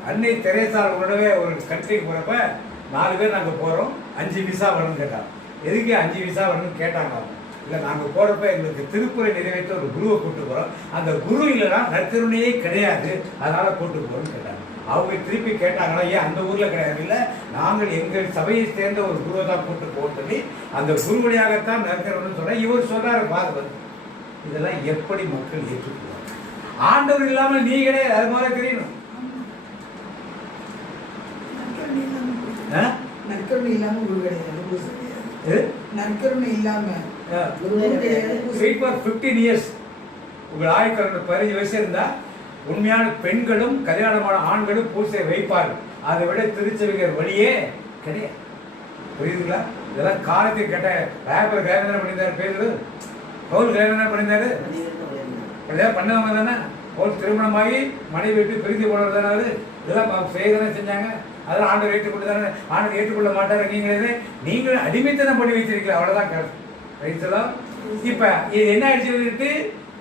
அன்னை தெரேசாவோடவே ஒரு கண்ட்ரிக்கு போறப்ப 4 பேர் நாங்க போறோம், 5 விசா வேணும்னு கேட்டாங்க. எதுக்கு 5 விசா வேணும்னு கேட்டாங்க. இல்லை நாங்கள் போறப்ப எங்களுக்கு திருக்குறளை நிறைவேற்ற ஒரு குருவை கூட்டு போறோம், அந்த குரு இல்லைன்னா நற்கருணையே கிடையாது, அதனால கூட்டு போறோம்னு கேட்டாங்க. அவங்க திருப்பி கேட்டாங்கன்னா, ஏன் அந்த ஊர்ல கிடையாது? இல்லை, நாங்கள் எங்கள் சபையை சேர்ந்த ஒரு குருவை தான் கூட்டு போக சொல்லி அந்த குரு வழியாகத்தான் நற்கருணைன்னு சொன்னா இவர் சொல்றாரு. பாருங்க, இதெல்லாம் எப்படி மக்கள் ஏற்றுக்குவாங்க? ஆண்டவர் இல்லாமல் நீ கிடையாது, அது மாதிரி தெரியணும். நற்கருணை இல்லாம குரு கிடையாது. நற்கருணை இல்லாம 15 years உங்கள் ஆயுட்காலம் 15 வயசு இருந்தா உண்மையான பெண்களும் கல்யாணமான ஆண்களும் பூசை வைப்பார்கள். அதை விட திருச்சபைகள் வழியே கிடையாது. புரியுதுங்களா? இதெல்லாம் காலத்தில் கேட்ட ராயப்பர் கல்யாணம் பண்ணியிருந்தாரு, பேரு பவுல் கல்யாணம் பண்ணியிருந்தாரு. பண்ணவங்க தானே. பவுல் திருமணமாகி மனைவி விட்டு பிரிந்து போனது தானே. இதெல்லாம் செய்யதானே செஞ்சாங்க. அதெல்லாம் ஆண்டவர் ஏற்றுக்கொண்டு தானே. ஆண்டவர் ஏற்றுக்கொள்ள மாட்டாரு. நீங்களும் அடிமைத்தனம் பண்ணி வச்சிருக்கீங்க, அவ்வளவுதான் கருத்து. இப்ப இது என்ன ஆயிடுச்சு?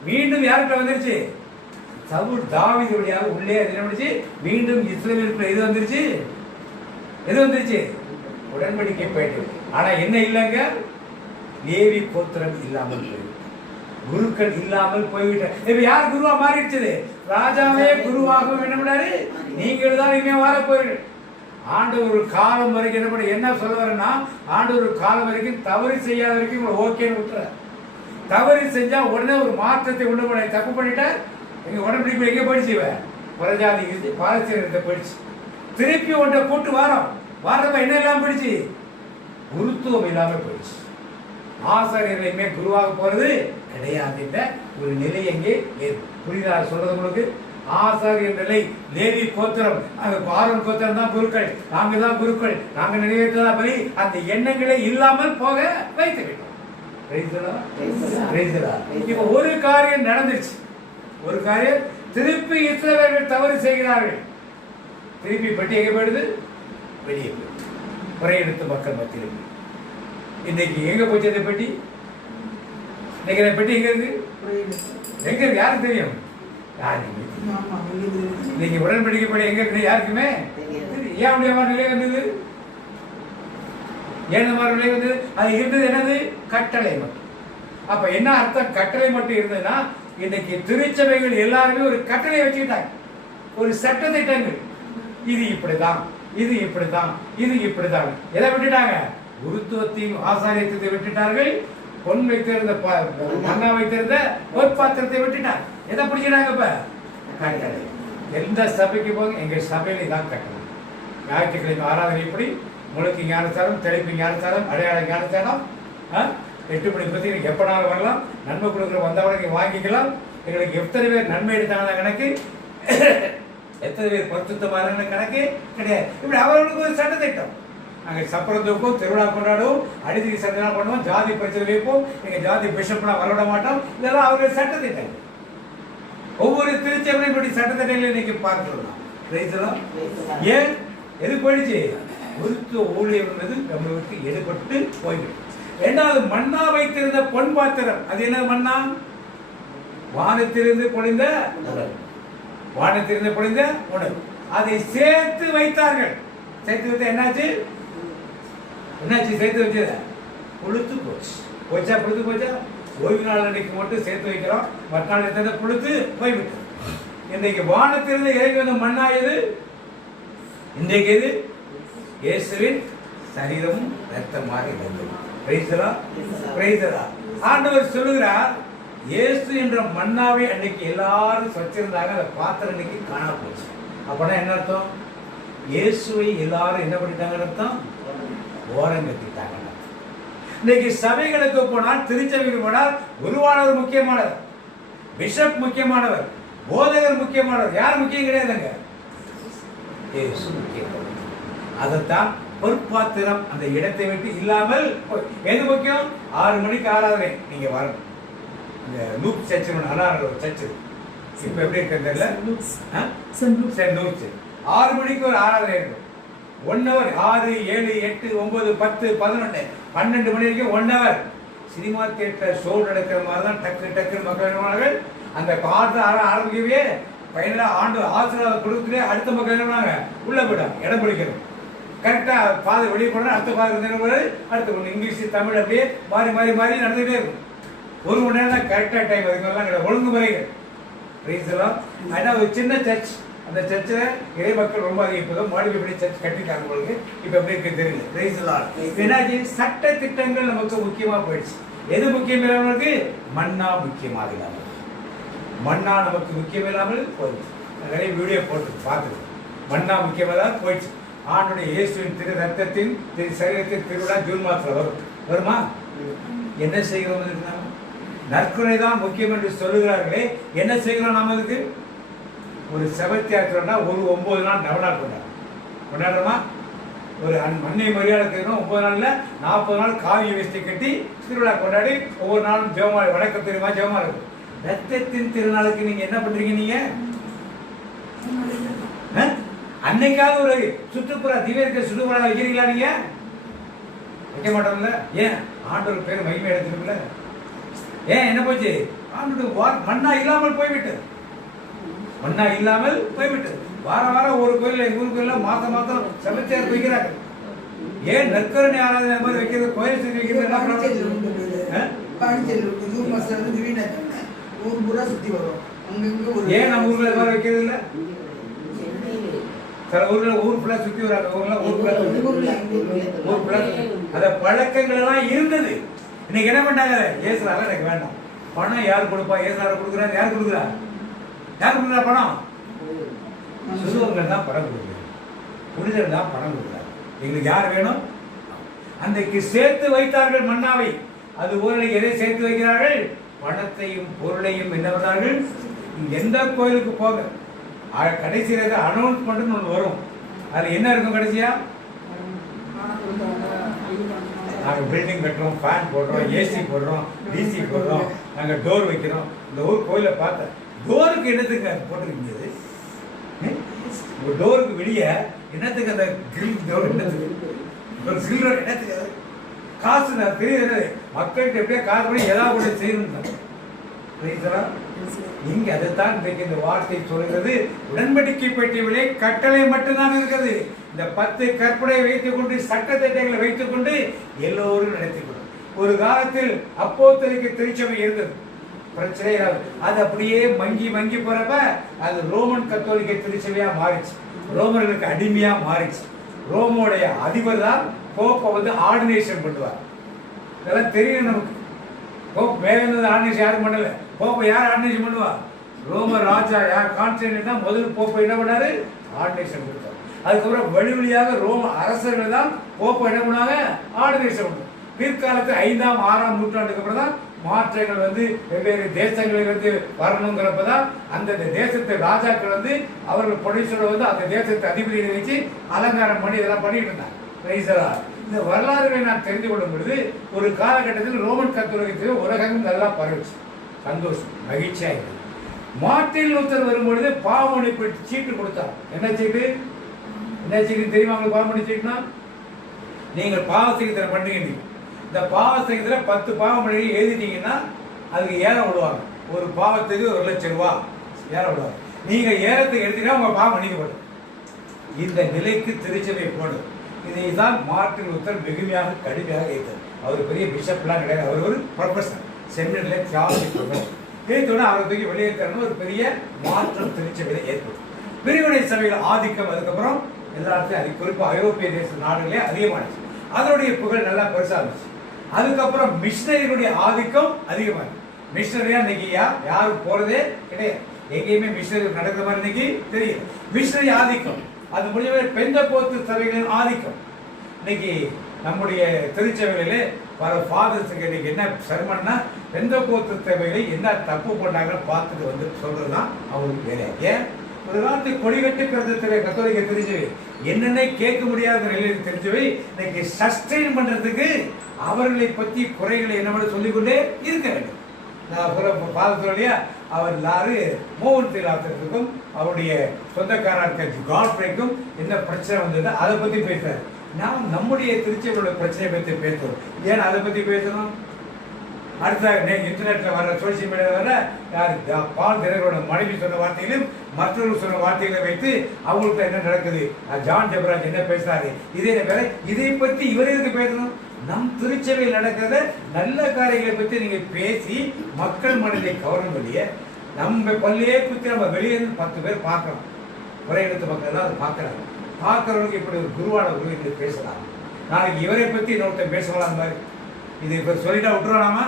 மீண்டும் யாருக்குள்ள வந்துருச்சு? சவுல் தாவீது வழியாக உள்ளே என்ன வந்துச்சு? மீண்டும் இஸ்ரவேலுக்குள்ள எது வந்துருச்சு? எது வந்துருச்சு? உடன்படிக்கை போயிட்டு. ஆனா என்ன இல்லைங்க? லேவி கோத்திரம் இல்லாமல் போயிட்டு, குருக்கள் இல்லாமல் போய்விட்ட. இப்ப யார் குருவா மாறிடுச்சது? ராஜாவே குருவாகவும் என்ன பண்ணாரு? நீங்கள் தான் இனிமே வாழ போறீர்கள். ஆண்டவர் ஒரு காலம் வரைக்கும் என்ன பண்ண, என்ன சொல்ல வரேன்னா, ஆண்டவர் ஒரு காலம் வரைக்கும் தவறு செய்யாத வரைக்கும் உங்களை ஓகேன்னு விட்டுற. தவறு செஞ்சா உடனே ஒரு மாற்றத்தை உண்டு பண்ண. தப்பு பண்ணிட்டா எங்க உடம்பு எங்க போயிடுச்சு? புறஜாதி பாலஸ்தீனத்தை போயிடுச்சு. திருப்பி ஒன்றை கூட்டு வாரப்ப என்ன இல்லாம போயிடுச்சு? குருத்துவம் இல்லாம போயிடுச்சு. ஆசாரியர்களையுமே குருவாக போறது கிடையாது. ஒரு நிலை எங்கே புரியுதா சொல்றது உங்களுக்கு? ஆசாரியர் நிலை, லேவி கோத்திரம், ஆரோன் கோத்திரம் தான் குருக்கள், நாங்க தான் குருக்கள், நாங்க நிறைவேற்றதா பலி, அந்த எண்ணங்களே இல்லாமல் போக வைத்து விட்டோம். இப்ப ஒரு காரியம் நடந்துருச்சு. ஒரு காரியம், திருப்பி இஸ்ரவேலர்கள் தவறு செய்கிறார்கள். திருப்பி பட்டி எங்க போயிடுது? வெளியே போய் குறை எடுத்த மக்கள் மத்தியில் இன்னைக்கு எங்க போச்சு அந்த பெட்டி? இன்னைக்கு அந்த பெட்டி எங்க இருக்கு? எங்க இருக்கு? யாருக்கு தெரியும்? யாருக்குமே இன்னைக்கு உடன்படிக்கைப்படி எங்க இருக்கு? யாருக்குமே ஏன் அப்படியே மாதிரி நிலை வந்தது? ஏன் மாதிரி நிலை வந்தது? அது இருந்தது என்னது? கட்டளை மட்டும். அப்ப என்ன அர்த்தம்? கட்டளை மட்டும் இருந்ததுன்னா இன்னைக்கு திருச்சபைகள் எல்லாருமே ஒரு கட்டளை வச்சுக்கிட்டாங்க, ஒரு சட்ட திட்டங்கள். இது இப்படிதான், இது இப்படிதான், இது இப்படிதான். எதை விட்டுட்டாங்க? குருத்துவத்தையும் ஆசாரியத்தை விட்டுட்டார்கள். பொன் வைத்திருந்த மண்ணா வைத்திருந்த பொற்பாத்திரத்தை விட்டுட்டாங்க. எதை பிடிச்சிட்டாங்க? இப்ப கட்டளை. எந்த சபைக்கு போங்க, எங்க சபையில இதான் கட்டளை. ஞாயிற்றுக்கிழமை ஆராதனை எப்படி? முழுக்கு ஞானசாரம், தெளிப்பு ஞானசாரம், அடையாள ஞானசாரம். 8 மணி பத்தி நீங்க எப்பனாலும் வரலாம். நன்மை கொடுக்குற வந்தவரை நீங்க வாங்கிக்கலாம். எங்களுக்கு எத்தனை பேர் நன்மை எடுத்தாங்க கணக்கு, எத்தனை பேர் பரிசுத்தமான கணக்கு கிடையாது. இப்படி அவர்களுக்கு ஒரு சட்ட திட்டம். நாங்கள் சப்பரம் தூக்கும், திருவிழா கொண்டாடுவோம், அடித்தடி சண்டை பண்ணுவோம், ஜாதி பிரச்சனை வைப்போம், எங்க ஜாதி பிஷப்லாம் வரவிட மாட்டோம். இதெல்லாம் அவர்கள் சட்ட திட்டம். ஒவ்வொரு திருச்சபையும் இப்படி சட்டத்திட்டங்களை இன்னைக்கு பார்க்கலாம். ஏன் எது போயிடுச்சு? குருத்துவ ஊழியர்ன்றது நம்மளை விட்டு எடுபட்டு போய்விடும். இரண்டாவது, மண்ணா வைத்திருந்த பொன் பாத்திரம். அது என்ன மண்ணா? வானத்திலிருந்து பொழிந்த உணவு. வானத்திலிருந்து பொழிந்த உணவு. அதை சேர்த்து வைத்தார்கள். சேர்த்து வைத்த என்னாச்சு? என்னாச்சு? சேர்த்து வச்சது புழுத்து போச்சு. போச்சா? புழுத்து போச்சா? ஓய்வு நாள் அன்னைக்கு மட்டும் சேர்த்து வைக்கிறோம், மற்ற நாள் எடுத்ததை புழுத்து போய்விட்டோம். இன்றைக்கு வானத்திலிருந்து இறங்கி வந்த மண்ணா எது? இன்றைக்கு எது? இயேசுவின் சரீரமும் ரத்தமாக இருந்தது. ஆண்டவர் சொல்லுகிறார், இயேசு என்ற மன்னாவை அன்னைக்கு எல்லாரும் வச்சிருந்தாங்க. அந்த பாத்திரம் அன்னைக்கு காண போச்சு. அப்படின்னா என்ன அர்த்தம்? இயேசுவை எல்லாரும் என்ன பண்ணிட்டாங்க அர்த்தம்? ஓரங்கத்திட்டாங்க. இன்னைக்கு சபைகளுக்கு போனால், திருச்சபைக்கு போனால் குருவானவர் முக்கியமானவர், பிஷப் முக்கியமானவர், போதகர் முக்கியமானவர். யார் முக்கியம் கிடையாதுங்க? இயேசு முக்கியமானவர். அதைத்தான் பொற்பாத்திரம் அந்த இடத்தை விட்டு இல்லாமல் எது முக்கியம்? 6 மணிக்கு ஆராதனை நீங்க வரணும். இந்த லூப் சர்ச், சர்ச் இப்ப எப்படி இருக்கிறதுல 6 மணிக்கு ஒரு ஆராதனை இருக்கும். 1 hour. 6, 7, 8, 9, 10, 11, 12 மணி வரைக்கும் 1 hour. சினிமா தியேட்டர் ஷோ நடக்கிற மாதிரி தான் டக்கு டக்கு மக்கள் அந்த பாட்டு ஆரம்பிக்கவே பையனா ஆண்டு ஆசிரியர் கொடுத்துட்டு அடுத்த மக்கள் உள்ள போயிட்டாங்க. இடம் பிடிக்கணும். கரெக்டா பாதை வெளியே போனா அடுத்த பாதை அடுத்த ஒன்று இங்கிலீஷ் தமிழ் அப்படியே மாறி மாறி மாறி நடந்துகிட்டே இருக்கும். 1 மணி நேரம் தான் கரெக்டா டைம். அதுக்கெல்லாம் கிடையாது, ஒழுங்குமுறைகள். ஒரு சின்ன சர்ச், அந்த சர்ச்சில் இறை மக்கள் ரொம்ப அதிகம். இப்போதான் மாடிஃபை பண்ணி சர்ச் கட்டிட்டாங்க உங்களுக்கு. இப்போ எப்படி இருக்கு தெரியல. என்னாச்சு? சட்ட திட்டங்கள் நமக்கு முக்கியமா போயிடுச்சு. எது முக்கியம் இல்லாமலுக்கு? மண்ணா முக்கியமாக இல்லாமல். மண்ணா நமக்கு முக்கியம் இல்லாமல் போயிடுச்சு. நிறைய வீடியோ போட்டு பார்த்துது. மண்ணா முக்கியமாக போயிடுச்சு. ஆண்டுடைய இயேசுவின் திரு ரத்தத்தின் திரு சரீரத்தின் திருவிழா ஜூன் மாதத்தில் வருமா? என்ன செய்கிறோம்? நற்கொலை தான் முக்கியம் என்று சொல்லுகிறார்களே, என்ன செய்கிறோம்? நாம அதுக்கு ஒரு செபத்தியாத்திரம்னா ஒரு 9 நாள் நவநாள் கொண்டாடுறோமா? ஒரு மண்ணை மரியாதை செய்யணும். 9 நாள்ல 40 நாள் காவிய வேஷ்டி கட்டி திருவிழா கொண்டாடி ஒவ்வொரு நாளும் ஜெபமா, வணக்கம் தெரியுமா? ஜெபமா இருக்கும். ரத்தத்தின் திருநாளுக்கு நீங்க என்ன பண்றீங்க? நீங்க அன்னைக்காவது ஒரு சுற்றுப்புற திவ்யர்க்க சுற்றுப்புற வைக்கிறீங்களா? நீங்க வைக்க மாட்டோம்ல. ஏன்? ஆண்டோர் பேர் மகிமை எடுத்துருக்குல்ல. ஏன் என்ன போச்சு? ஆண்டோட மண்ணா இல்லாமல் போய்விட்டது. மண்ணா இல்லாமல் போய்விட்டது. வாரம் வாரம் ஒரு கோயில், எங்க ஊர் கோயில மாசம் மாசம் செபத்தியார் வைக்கிறாங்க. ஏன்? நற்கருணை ஆராதனை மாதிரி வைக்கிறது, கோயில் செஞ்சு வைக்கிறது. ஏன் நம்ம ஊர்ல மாதிரி வைக்கிறது இல்ல? சில ஊர்ல ஊர் ஃபுல்லா சுத்தி வராங்க. ஊர் ஃபுல்லா அந்த பழக்கங்கள் எல்லாம் இருந்தது. இன்னைக்கு என்ன பண்ணாங்க? ஏசுறாரு எனக்கு வேண்டாம். பணம் யார் கொடுப்பா? ஏசுறாரு கொடுக்குறாரு. யார் கொடுக்குறா? யார் கொடுக்குறா பணம்? சுசுவர்கள் தான் பணம் கொடுக்குறாரு, புனிதர் தான் பணம் கொடுக்குறாரு. எங்களுக்கு யார் வேணும்? அன்றைக்கு சேர்த்து வைத்தார்கள் மன்னாவை. அது ஊரில் எதை சேர்த்து வைக்கிறார்கள்? பணத்தையும் பொருளையும். என்ன பண்ணார்கள்? எந்த கோயிலுக்கு போக கடைசியில் அனௌன்ஸ்மெண்ட் ஒன்று வரும். அதுல என்ன இருக்கும்? கடைசியா நாங்கள் பில்டிங் கட்டுறோம், ஃபேன் போடுறோம், ஏசி போடுறோம், டிசி போடுறோம், நாங்கள் டோர் வைக்கிறோம். இந்த ஊர் கோயிலை பார்த்தேன். டோருக்கு என்னத்துக்கு போட்டுருக்கீங்க? ஒரு டோருக்கு வெளியே என்னத்துக்கு அந்த கிரில் டோர் என்னத்துக்கு ஒரு சில் ரோடு என்னத்துக்கு அது? காசு நான் தெரியுது மக்கள்கிட்ட எப்படியா காசு பண்ணி ஏதாவது ஒன்று செய்யணும். இங்க அதைத்தான் இன்றைக்கு இந்த வார்த்தை சொல்கிறது. உடன்படிக்கை பெட்டியிலே கட்டளை மட்டும்தான் இருக்கிறது. இந்த 10 கற்பனை வைத்துக் கொண்டு சட்ட திட்டங்களை வைத்துக் கொண்டு எல்லோரும் நடத்திக்கொள்ளும். ஒரு காலத்தில் அப்போஸ்தலிக்க திருச்சபை இருந்தது, பிரச்சனை அது அப்படியே மங்கி மங்கி போறப்ப அது ரோமன் கத்தோலிக்க திருச்சபையா மாறிச்சு, ரோமர்களுக்கு அடிமையா மாறிச்சு. ரோமோடைய அதிபர் தான் போப்பை வந்து ஆர்டினேஷன் பண்ணுவார். இதெல்லாம் தெரியும் நமக்கு. போப் வேற எந்த ஆர்டினேஷன் யாரும் பண்ணல. போப்பை யார் ஆர்டினேஷன் பண்ணுவா? ரோம ராஜா யார் கான்ஸ்டன்டைன் தான் முதல் போப்பை என்ன பண்ணாரு? ஆர்டினேஷன் கொடுத்தார். அதுக்கப்புறம் வழி வழியாக ரோம அரசர்கள் தான் போப்பை என்ன பண்ணாங்க? ஆர்டினேஷன் பண்ணாங்க. பிற்காலத்தில் 5ஆம் 6ஆம் நூற்றாண்டுக்கு அப்புறம் தான் மாற்றங்கள் வந்து வெவ்வேறு தேசங்களிலிருந்து வரணுங்கிறப்பதான் அந்த தேசத்து ராஜாக்கள் வந்து அவர்கள் பொடிசோட வந்து அந்த தேசத்தை அதிபதியை வச்சு அலங்காரம் பண்ணி இதெல்லாம் பண்ணிட்டு இருந்தாங்க. இந்த வரலாறுகளை நான் தெரிந்து கொள்ளும் பொழுது ஒரு காலகட்டத்தில் ரோமன் கத்தோலிக்கத்தில் உலகம் நல்லா பரவிச்சு, சந்தோஷம் மகிழ்ச்சியா இருந்தது. மார்ட்டின் லூத்தர் வரும்பொழுது பாவமன்னிப்பு சீட்டு கொடுத்தார். என்ன சீட்டு? என்ன சீட்டு தெரியுமா உங்களுக்கு? பாவமன்னிப்பு சீட்டுனா நீங்கள் பாவசீகத்தில் பண்ணுங்க. இந்த பாவசீகத்தில் 10 பாவம் பண்ணி எழுதிட்டீங்கன்னா அதுக்கு ஏலம் விடுவாங்க. ஒரு பாவத்துக்கு 1,00,000 ரூபாய் ஏலம் விடுவாங்க. நீங்க ஏலத்துக்கு எடுத்தீங்கன்னா உங்க பாவம் மன்னிக்கப்படும். இந்த நிலைக்கு திருச்சபை போடும். இதைதான் மார்ட்டின் லூத்தர் வெகுமையாக கடுமையாக ஏற்றார். அவர் பெரிய பிஷப்லாம் கிடையாது, அவர் ஒரு ப்ரொஃபஸர், செமினரில் தியாலஜி ப்ரொஃபஸர். ஏற்றோட அவரை தூக்கி வெளியேற்றணும் ஒரு பெரிய மாற்றம் திருச்சபையில ஏற்படும். பிரிவினை சபையில் ஆதிக்கம் அதுக்கப்புறம் எல்லாத்தையும் அது குறிப்பாக ஐரோப்பிய தேச நாடுகளே அதிகமாகிடுச்சு. அதனுடைய புகழ் நல்லா பெருசாக இருந்துச்சு. அதுக்கப்புறம் மிஷனரிகளுடைய ஆதிக்கம் அதிகமாகுது. மிஷனரியா இன்னைக்கு யாரும் போறதே கிடையாது, எங்கேயுமே மிஷனரி நடக்கிற மாதிரி இன்னைக்கு தெரியும். மிஷனரி ஆதிக்கம் அது முடிஞ்ச பெந்தகோஸ்து சபைகளின் ஆதிக்கம். இன்னைக்கு நம்முடைய திருச்சபைகளிலே வர ஃபாதர்ஸுக்கு இன்னைக்கு என்ன சர்மன்னா பெந்தகோஸ்து சபைகளை என்ன தப்பு பண்ணாங்கன்னு பார்த்துட்டு வந்து சொல்றதுதான் அவங்களுக்கு வேலை. ஏன் ஒரு காலத்து கொடிகட்டி பிறந்த கத்தோலிக்க திருச்சபை என்னென்ன கேட்க முடியாத நிலையில் திருச்சபை இன்னைக்கு சஸ்டெயின் பண்றதுக்கு அவர்களை பற்றி குறைகளை என்ன சொல்லிக்கொண்டே இருக்க வேண்டும். நான் பாதத்தோடைய அவர் எல்லாரு மோகன் திலாத்திற்கும் அவருடைய சொந்தக்காரர் காட்ஃப்ரேக்கும் என்ன பிரச்சனை வந்தது அதை பத்தி பேசுறாரு. நாம் நம்முடைய திருச்சபையோட பிரச்சனையை பற்றி பேசுறோம். ஏன் அதை பத்தி பேசணும்? அடுத்த இன்டர்நெட்ல வர சோசியல் மீடியாவில் வர பால் தினகரோட மனைவி சொன்ன வார்த்தைகளையும் மற்றவர்கள் சொன்ன வார்த்தைகளை வைத்து அவங்களுக்கு என்ன நடக்குது, ஜான் ஜெபராஜ் என்ன பேசுறாரு, இதே வேற இதை பற்றி இவர் எதுக்கு பேசணும்? நம் திருச்சபையில் நடக்கிறத நல்ல காரியங்களை பற்றி நீங்க பேசி மக்கள் மனதை கவர்ந்து வெளியே நம்ம பல்லையே பற்றி நம்ம வெளியே 10 பேர் பார்க்கலாம். ஒரே இடத்து மக்கள் தான் அதை பார்க்கறாங்க. பார்க்கறவங்களுக்கு இப்படி ஒரு குருவான குரு பேசலாம். நாளைக்கு இவரை பற்றி இன்னொருத்தர் பேசலாம் மாதிரி இது இப்போ சொல்லிட்டா விட்டுருவானாமா?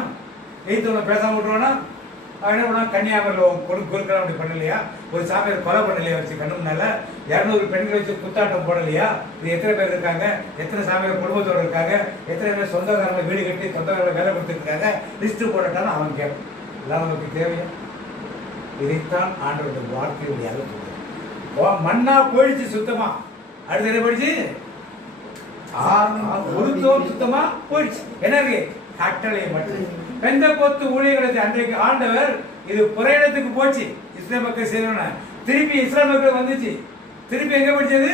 எய்த்தவனை பேசாம விட்டுருவானா? என்ன பண்ணா? கன்னியாகுமரியில் கொடுக்கலாம் அப்படி பண்ணலையா? ஒரு சாமியார் கொலை பண்ணலையா வச்சு கண்ணு முன்னால 200 பெண்களை வச்சு குத்தாட்டம் போடலையா? இது எத்தனை பேர் இருக்காங்க? எத்தனை சாமியார் குடும்பத்தோடு இருக்காங்க? எத்தனை பேர் சொந்தக்காரங்களை வீடு கட்டி சொந்தக்காரங்களை வேலை கொடுத்துட்டு இருக்காங்க? லிஸ்ட்டு போடட்டாலும் அவன் கேட்பான். எல்லாம் நமக்கு தேவையா? இதைத்தான் ஆண்டவருடைய வார்த்தையுடைய சொல்றேன். மண்ணா போயிடுச்சு சுத்தமா. அடுத்து என்ன போயிடுச்சு? ஒருத்தம் சுத்தமா போயிடுச்சு. என்ன இருக்கு? கட்டளை மட்டும். பெந்தகோஸ்து ஊழியர்களுக்கு அன்றைக்கு ஆண்டவர் இது புறையிடத்துக்கு போச்சு. இஸ்லாம் மக்கள் செய்யணும், திருப்பி இஸ்லாம் மக்கள் வந்துச்சு. திருப்பி எங்க படிச்சது?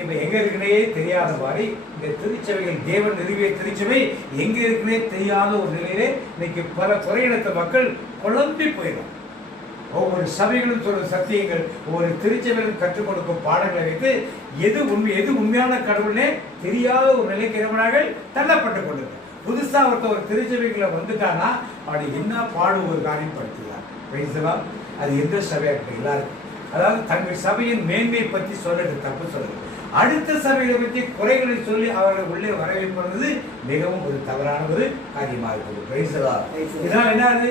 இப்ப எங்க இருக்குன்னே தெரியாத மாதிரி இந்த திருச்சபைகள் தேவன் நிறுவிய திருச்சபை எங்க இருக்குன்னே தெரியாத ஒரு நிலையிலே இன்னைக்கு பல புறையிடத்த மக்கள் குழம்பி போயிடும். ஒவ்வொரு சபைகளும் சொல்லும் சத்தியங்கள், ஒவ்வொரு திருச்சபைகளும் கற்றுக் கொடுக்கும் பாடங்களை வைத்து எது உண்மை எது உண்மையான கடவுளே தெரியாத ஒரு நிலைக்கு இரவனாக தள்ளப்பட்டுக் கொண்டிருக்க. புதுசா ஒரு திருச்சபைகளை வந்துட்டானா அப்படி என்ன பாடு ஒரு காரியம் படுத்துகிறார். அது எந்த சபையா இருக்கு எல்லாரும், அதாவது தங்கள் சபையின் மேன்மையை பற்றி சொல்றது தப்பு சொல்றது, அடுத்த சபைகளை பற்றி குறைகளை சொல்லி அவர்கள் உள்ளே வரவேற்பது மிகவும் ஒரு தவறான ஒரு காரியமா இருக்குது. இதனால் என்ன?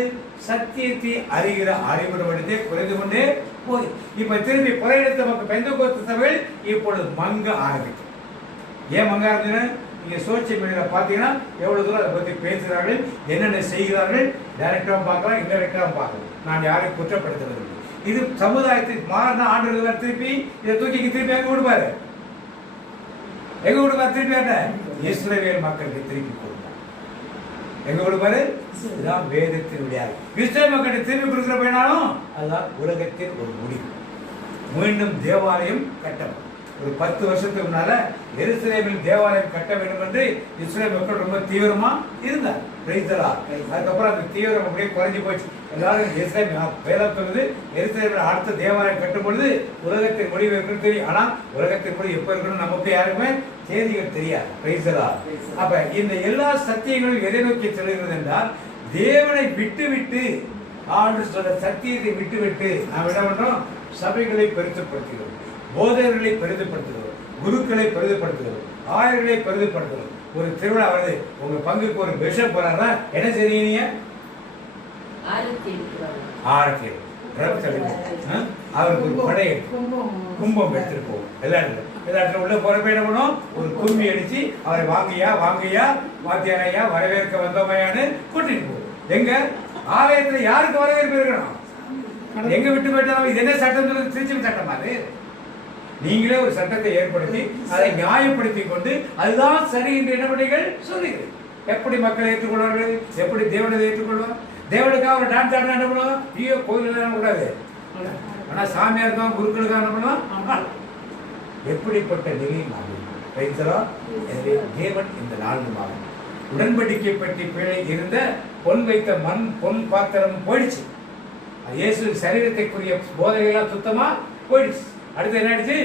சத்தியத்தை அறிகிற அறிவுறுவதே குறைந்து கொண்டே போய் இப்ப திரும்பி புறையிடத்த மக்கள் பெந்தகோஸ்து சபைகள் இப்பொழுது மங்க ஆரம்பிக்கும். ஏன் மங்க ஆரம்பிச்சுன்னா நீங்க சோசியல் மீடியாவில் பார்த்தீங்கன்னா எவ்வளவு தூரம் அதை பற்றி பேசுகிறார்கள், என்னென்ன செய்கிறார்கள், டைரக்டாகவும் பார்க்கலாம், இன்டைரக்டாகவும் பார்க்கலாம். நான் யாரையும் குற்றப்படுத்துவது இல்லை. இது சமுதாயத்துக்கு மாறின ஆண்டு திருப்பி இதை தூக்கி திருப்பி எங்க கொடுப்பாரு? எங்க கொடுப்பாரு? திருப்பி இஸ்ரவேல் மக்களுக்கு திருப்பி கொடுப்பார். எங்க கொடுப்பாரு? இதுதான் வேதத்தின் விளையாடு. இஸ்ரவேல் மக்களுக்கு திருப்பி கொடுக்கிற பயனாலும் அதுதான் உலகத்தின் ஒரு முடிவு. மீண்டும் தேவாலயம் கட்டப்படும். ஒரு 10 வருஷத்துக்கு முன்னால எருசலேமில் தேவாலயம் கட்ட வேண்டும் என்று இஸ்ரேல் மக்கள் ரொம்ப தீவிரமா இருந்தார். அதுக்கப்புறம் அந்த தீவிரம் அப்படியே குறைஞ்சி போச்சு. எல்லாரும் வேதம் சொல்லுது எருசலேமில் அடுத்த தேவாலயம் கட்டும் பொழுது உலகத்தின் முடிவு இருக்குன்னு தெரியும். ஆனா உலகத்தின் முடிவு எப்ப இருக்கணும் நமக்கு யாருமே செய்திகள் தெரியாது. அப்ப இந்த எல்லா சத்தியங்களும் எதை நோக்கி செல்கிறது என்றால் தேவனை விட்டு ஆண்டு சொல்ற சத்தியத்தை விட்டு நாம் என்ன பண்றோம்? சபைகளை பெருசுப்படுத்துகிறோம், போதகர்களை பெரிதுபடுத்துகிறோம், குருக்களை பெரிதுபடுத்துகிறோம், ஆயர்களை பெரிதுபடுத்துகிறோம். ஒரு திருவிழா வருது, உங்க பங்குக்கு ஒரு பிஷப் போறாருன்னா என்ன செய்றீங்க? ஆரத்தி அவருக்கு ஒரு படை கும்பம் எடுத்துட்டு போவோம். எல்லாத்துல உள்ள போறப்ப என்ன பண்ணும்? ஒரு கும்மி அடிச்சு அவரை வாங்கியா வாத்தியாரையா வரவேற்க வந்தோமையான்னு கூட்டிட்டு போவோம். எங்க ஆலயத்துல யாருக்கு வரவேற்பு இருக்கணும்? எங்க விட்டு போயிட்டாலும் இது என்ன சட்டம்? திருச்சி சட்டம். அது நீங்களே ஒரு சட்டத்தை ஏற்படுத்தி அதை நியாயப்படுத்தி கொண்டு அதுதான் சரி என்று என்ன பண்ணீர்கள் சொல்லுங்கள். எப்படி மக்களை ஏற்றுக்கொள்வார்கள்? எப்படி தேவனை ஏற்றுக்கொள்வார்? தேவனுக்காக ஒரு டான்ஸ் ஆடினா என்ன பண்ணுவோம்? ஐயோ கோயில கூடாது. ஆனா சாமியாருக்காக குருக்களுக்காக என்ன பண்ணுவோம்? எப்படிப்பட்ட நிலையில் தேவன் இந்த 4 மாதம் உடன்படிக்கை பற்றி பிழை இருந்த பொன் வைத்த பொன் பாத்திரம் போயிடுச்சு. இயேசு சரீரத்தைக்குரிய போதைகள்லாம் சுத்தமா போயிடுச்சு. அடுத்து என்ன ஆயிடுச்சு?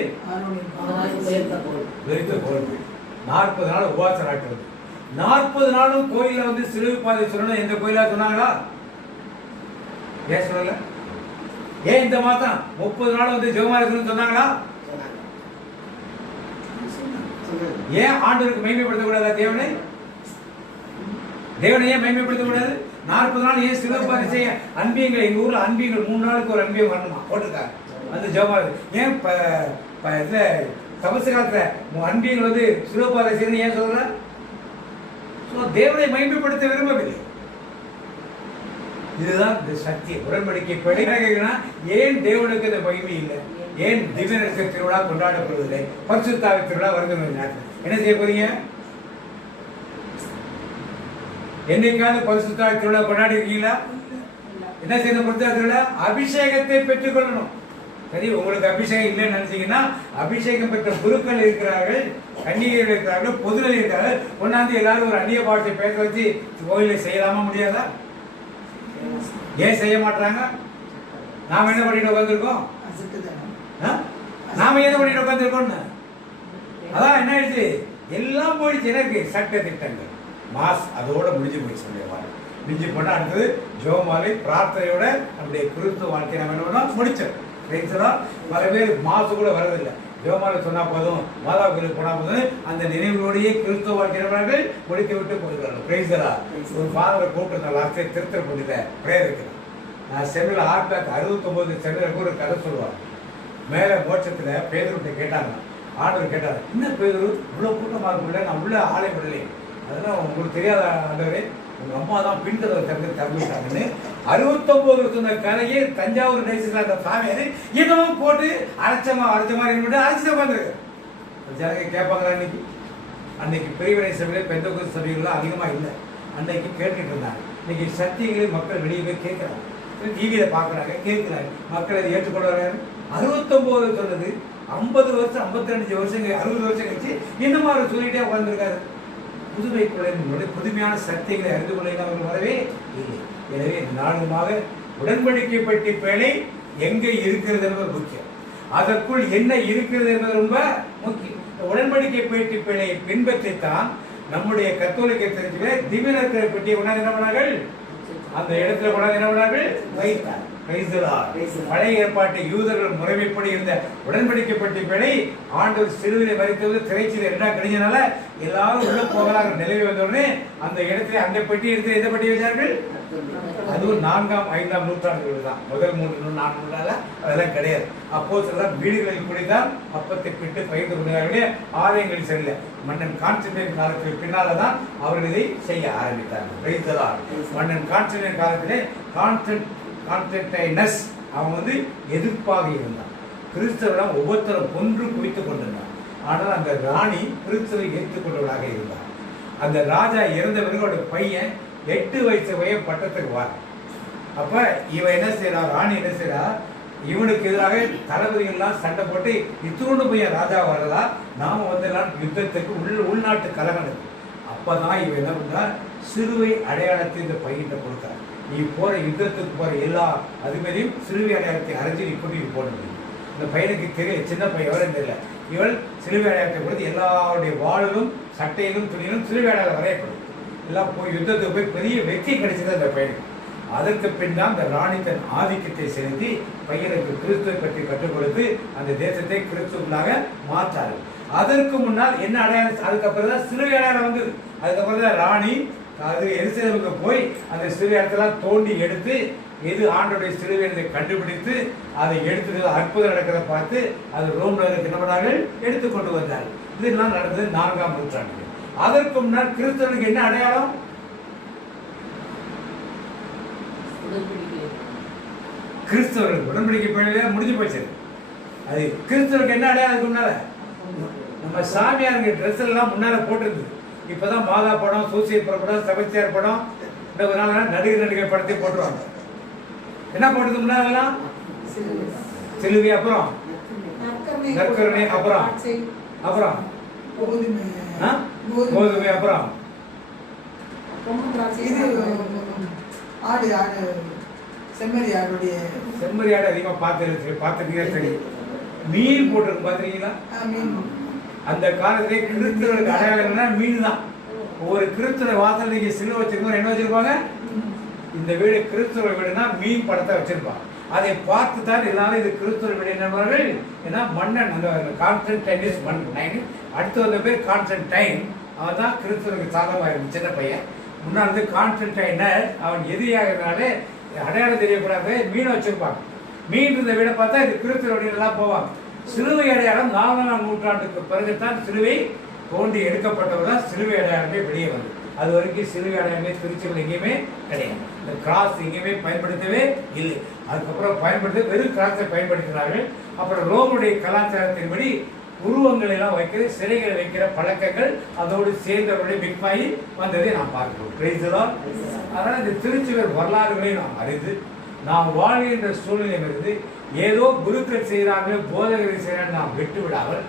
40 நாள் உபவாசம் ஆட்டுறது. 40 நாளும் கோயில வந்து சிலுவை பாதை சொல்லணும். எந்த கோயிலா சொன்னாங்களா? ஏன் சொல்லல? ஏன் இந்த மாதம் 30 நாள் வந்து ஜெபமாலை சொன்னாங்களா? ஏன் ஆண்டவருக்கு மகிமைப்படுத்த கூடாதா? தேவனை ஏன் மகிமைப்படுத்த கூடாது? 40 நாள் ஏன் சிலுவை பாதை செய்ய? அன்பியங்கள் எங்க ஊர்ல அன்பியங்கள் 3 நாளுக்கு ஒரு அன்பியம் வரணுமா போட்டிருக்காங்க. அந்த ஜெபமாலை ஏன் தபசு காலத்துல அன்பியங்கள் வந்து சிலுவை பாதை செய்யணும் ஏன் சொல்ற? தேவனை மகிமைப்படுத்த விரும்பவில்லை. இதுதான் இந்த சக்தி உடன்படிக்கை படி. ஏன் தேவனுக்கு இந்த மகிமை இல்லை? ஏன் திவ்ய நட்சத்திர திருவிழா கொண்டாடப்படுவதில்லை? பரிசுத்தாவி திருவிழா வருது. என்ன செய்ய போறீங்க? என்னைக்காவது பரிசுத்தாவி திருவிழா கொண்டாடி இருக்கீங்களா? என்ன செய்யணும்? பரிசுத்தாவி திருவிழா அபிஷேகத்தை பெற்றுக் கொள்ளணும். சரி, உங்களுக்கு அபிஷேகம் இல்லைன்னு நினைச்சீங்கன்னா அபிஷேகம் பெற்ற குருக்கள் இருக்கிறார்கள், கன்னிகைகள் இருக்கிறார்கள், பொதுநிலை இருக்கிறார்கள். கொண்டாந்து எல்லாரும் ஒரு அந்நிய பாஷை பேச வச்சு கோயிலை செய்யலாமா? முடியாதா? ஏன் செய்ய மாட்டாங்க? நாம என்ன பண்ணிட்டு உட்காந்துருக்கோம்? நாம என்ன பண்ணிட்டு உட்காந்துருக்கோம்? அதான் என்ன ஆயிடுச்சு? எல்லாம் போயிடுச்சு. எனக்கு சட்ட திட்டங்கள் மாஸ் அதோட முடிஞ்சு போயிடுச்சு. முடிஞ்சு போனா அடுத்தது ஜெபமாலை பிரார்த்தனையோட நம்முடைய கிறிஸ்துவ வாழ்க்கை நம்ம என்ன பண்ணோம்? முடிச்சோம். பல பேர் மாசு கூட வரதில்லை. ஜெபமாலை சொன்னா போதும், மாதா கோயிலுக்கு போனா போதும், அந்த நினைவுகளோடையே கிறிஸ்துவ வாழ்க்கை முடித்து விட்டு போயிருக்காங்க. ஒரு ஃபாதரை கூப்பிட்டு லாஸ்டே திருத்தர பண்ணிட்ட பிரேயர் இருக்கிறேன். நான் சென்னையில் 1969 சென்னையில் ஒரு கதை சொல்லுவாங்க. மேலே மோட்சத்துல பேதுருட்ட கேட்டாங்க. ஆண்டவர் கேட்டாரு, என்ன பேதுரு இவ்வளவு கூட்டமா இருக்குல்ல, நான் உள்ள ஆலை விடலை, அதெல்லாம் உங்களுக்கு தெரியாத ஆண்டவரே, உங்க அம்மா தான் பின்கதவை திறந்துட்டாங்கன்னு 69 சொன்ன கதையை தஞ்சாவூர் நேசிக்கிற அந்த சாமியாரு இன்னமும் போட்டு அரைச்ச மாதிரி அரைச்சிட்டு உட்காந்துருக்கு. ஜனங்க கேட்பாங்களா? அன்னைக்கு பெரியவரை சபையில பெந்தகோஸ்து சபைகள்லாம் அதிகமா இல்லை. அன்னைக்கு கேட்டுட்டு இருந்தாங்க. இன்னைக்கு சத்தியங்களை மக்கள் வெளியே போய் கேட்கிறாங்க, டிவியில பாக்குறாங்க, கேட்கிறாங்க. மக்கள் அதை ஏற்றுக்கொள்வாங்க. 69 சொன்னது 50 வருஷம் 55 வருஷம் 60 வருஷம் கழிச்சு இன்னும் அவர் சொல்லிட்டே உட்கார்ந்துருக்காரு. புதுமை குழந்தை புதுமையான சத்தியங்களை அறிந்து கொள்ள அவர்கள் வரவே இல்லை. எனவே நாளுமாக உடன்படிக்கை பற்றி பேழை எங்கே இருக்கிறது என்பது முக்கியம். அதற்குள் என்ன இருக்கிறது என்பது ரொம்ப முக்கியம். உடன்படிக்கை பற்றி பேழையை பின்பற்றித்தான் நம்முடைய கத்தோலிக்க தெரிஞ்சுவே திவ்ய நற்கரை பெட்டியை கொண்டாந்து என்ன பண்ணார்கள்? அந்த இடத்துல கொண்டாந்து என்ன பண்ணார்கள்? வைத்தார். பழைய ஏற்பாட்டை யூதர்கள் முறைமைப்படி இருந்த உடன்படிக்கை பற்றி பேழை ஆண்டவர் சிலுவையிலே மரித்தது திரைச்சீலை எல்லாம் கிடைச்சனால எல்லாரும் உள்ள போகலாம் நிலவி வந்தோடனே அந்த இடத்துல அந்த பெட்டி எடுத்து எந்த பெட்டி வச்சார்கள்? அதுவும் 4ஆம் 5ஆம் நூற்றாண்டுகள் தான். முதல் 3 4 அதெல்லாம் கிடையாது. அப்போ சில வீடுகளில் கூடிதான் அப்பத்தை பிட்டு பகிர்ந்து கொண்டார்களே, ஆலயங்களில் சரியில்லை. மன்னன் கான்ஸ்டன்டைன் காலத்துக்கு பின்னால்தான் அவர்கள் இதை செய்ய ஆரம்பித்தார்கள். மன்னன் கான்ஸ்டன்டைன் காலத்திலே கான்ஸ்டன்டைனஸ் அவன் வந்து எதிர்ப்பாக இருந்தான். கிறிஸ்தவர்கள் ஒவ்வொருத்தரும் கொன்று குவித்துக் கொண்டிருந்தான். ஆனால் அந்த ராணி கிறிஸ்தவை ஏற்றுக்கொண்டவளாக இருந்தார். அந்த ராஜா இறந்த பிறகு அவருடைய பையன் 8 வயசு பட்டத்துக்கு வார். அப்ப இவன் என்ன செய்யறா? ராணி என்ன செய்யறா? இவனுக்கு எதிராக தளபதிகள்லாம் சண்டை போட்டு இத்தோண்டு போய் ராஜா வரதா நாம எல்லாம் யுத்தத்துக்கு உள்நாட்டு கலகணம். அப்பதான் இவன் என்ன பண்ணா சிலுவை அடையாளத்தை இந்த பையன்கிட்ட கொடுத்தார். நீ போற யுத்தத்துக்கு போற எல்லா அதுமாதிரியும் சிலுவை அடையாளத்தை அரைஞ்சி நீ கூட்டிட்டு போட முடியும். இந்த பையனுக்கு தெரியல, சின்ன பையன் எவரும் தெரியல. இவள் சிலுவை அடையாளத்தை கொடுத்து எல்லாருடைய வாழிலும் சட்டையிலும் துணியிலும் சிலுவை அடையாளம் வரையப்படும். எல்லாம் போய் யுத்தத்துக்கு போய் பெரிய வெற்றி கிடைச்சது அந்த பையனுக்கு. அதற்கு பின் தான் இந்த ராணி தன் ஆதிக்கத்தை செலுத்தி பையனுக்கு கிறிஸ்துவை பற்றி கற்றுக் கொடுத்து அந்த தேசத்தை கிறிஸ்துவனாக மாற்றாரு. அதற்கு முன்னால் என்ன அடையாளம், அதுக்கப்புறம் தான் சிலுவை அடையாளம் வந்தது. அதுக்கப்புறம் தான் ராணி அது எருசலேமுக்கு போய் அந்த சிலுவை இடத்தெல்லாம் தோண்டி எடுத்து எது ஆண்டோடைய சிலுவை என்பதை கண்டுபிடித்து அதை எடுத்து அற்புதம் நடக்கிறத பார்த்து அது ரோம்ல என்ன பண்ணார்கள், எடுத்துக்கொண்டு வந்தார்கள். இதெல்லாம் நடந்தது 4ஆம் நூற்றாண்டு. அதற்கு முன்னால் கிறிஸ்தவனுக்கு என்ன அடையாளம்? கிறிஸ்தவர்கள் உடன்படிக்கை பேழையில முடிஞ்சு போச்சு. அது கிறிஸ்தவருக்கு என்ன அடையாளம்? அதுக்கு முன்னால நம்ம சாமியாருங்க ட்ரெஸ் எல்லாம் முன்னால போட்டிருந்தது. இப்பதான் மாதா படம், சூசியர் படம், சபத்தியார் படம், இந்த ஒரு நாள் நடிகர் படத்தை போட்டுருவாங்க. என்ன போட்டது முன்னாலாம்? சிலுவை, அப்புறம் நற்கருணை, அப்புறம் அப்புறம் கோதுமை, அப்புறம் செம்மறி ஆடு அதிகமா பார்த்துட்டீங்க. சரி, மீன் போட்டிருக்கு பாத்துறீங்களா? அந்த காலத்திலே கிறிஸ்தவர்களுக்கு அடையாளம்னா மீன் தான். ஒவ்வொரு கிறிஸ்தவ வாசல் நீங்க சிலுவை வச்சிருக்கோம், என்ன வச்சிருப்பாங்க? இந்த வீடு கிறிஸ்தவ வீடுனா மீன் படத்தை வச்சிருப்பாங்க. அதை பார்த்து தான் எல்லாரும் இது கிறிஸ்தவ வீடு என்னவார்கள். ஏன்னா மன்னன் அந்த கான்ஸ்டன்டைன் மன்னன், அடுத்து வந்த பேர் கான்ஸ்டன்டைன், அவன் தான் கிறிஸ்தவருக்கு சாதகமாக சின்ன பையன். முன்னாள் வந்து கான்ஸ்டன்டைனர் அவன் எதிரியாகிறதுனால அடையாளம் தெரியக்கூடாது மீனை வச்சிருப்பாங்க. மீன் இருந்த வீடை பார்த்தா இது கிறிஸ்தவ வீடுலாம் போவாங்க. சிலுவை அடையாளம் 4ஆம் நூற்றாண்டுக்கு பிறகுதான் சிலுவை தோண்டி எடுக்கப்பட்டவர் தான் சிலுவை அடையாளமே வெளியே வந்து. அது வரைக்கும் சிலுவை அடையாளமே திருச்சியில் எங்கேயுமே கிடையாது. இந்த கிராஸ் எங்கேயுமே பயன்படுத்தவே இல்லை. அதுக்கப்புறம் பயன்படுத்த வெறும் கிராஸை பயன்படுத்தினார்கள். அப்புறம் ரோமுடைய கலாச்சாரத்தின்படி உருவங்களை எல்லாம் வைக்கிற, சிலைகளை வைக்கிற பழக்கங்கள் அதோடு சேர்ந்தவர்களுடைய மிக்மாயி வந்ததை நாம் பார்க்கிறோம். பிரைஸ்தான். அதனால இந்த திருச்சிவர் வரலாறுகளை நாம் அறிந்து நாம் வாழ்கின்ற சூழ்நிலையிலிருந்து ஏதோ குருக்கள் செய்கிறார்கள், போதகர்கள் செய்கிறார்கள் நாம் விட்டு விடாமல்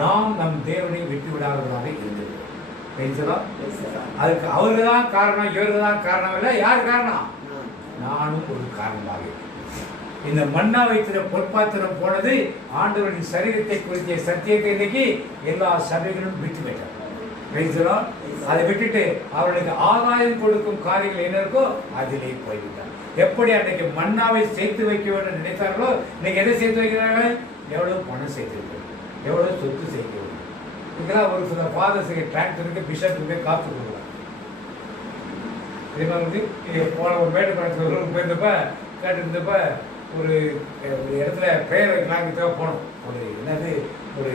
நாம் நம் தேவனை விட்டு விடாதவர்களாக இருந்தது. அதுக்கு அவர்கள் தான் காரணம், இவர்கள் தான் காரணம் இல்லை. யார் காரணம்? நானும் ஒரு காரணமாக. இந்த மண்ணா வைத்திர பொற்பாத்திரம் போனது ஆண்டவரின் சரீரத்தை குறித்த சத்தியத்தை இன்னைக்கு எல்லா சபைகளும் விட்டு வைத்தார். அதை விட்டுட்டு அவர்களுக்கு ஆதாயம் கொடுக்கும் காரியங்கள் என்ன இருக்கோ அதிலே போய்விட்டார். எப்படி அன்னைக்கு மண்ணாவை சேர்த்து வைக்க வேண்டும் நினைத்தார்களோ இன்னைக்கு எதை சேர்த்து வைக்கிறார்கள்? எவ்வளவு பணம் சேர்த்து வைக்கிறது, எவ்வளவு சொத்து சேர்க்க வேண்டும். இதெல்லாம் ஒரு சில ஃபாதர்ஸுக்கு டிராக்டருக்கு பிஷப்புக்கு போய் காத்து கொடுக்குறாங்க. இதே மாதிரி போன ஒரு மேட்டுப்பாளையத்தில் போயிருந்தப்ப கேட்டுருந்தப்ப ஒரு இடத்துல ப்ரேயர் வைக்கலாங்கிறதுக்காக போனோம். ஒரு என்னது ஒரு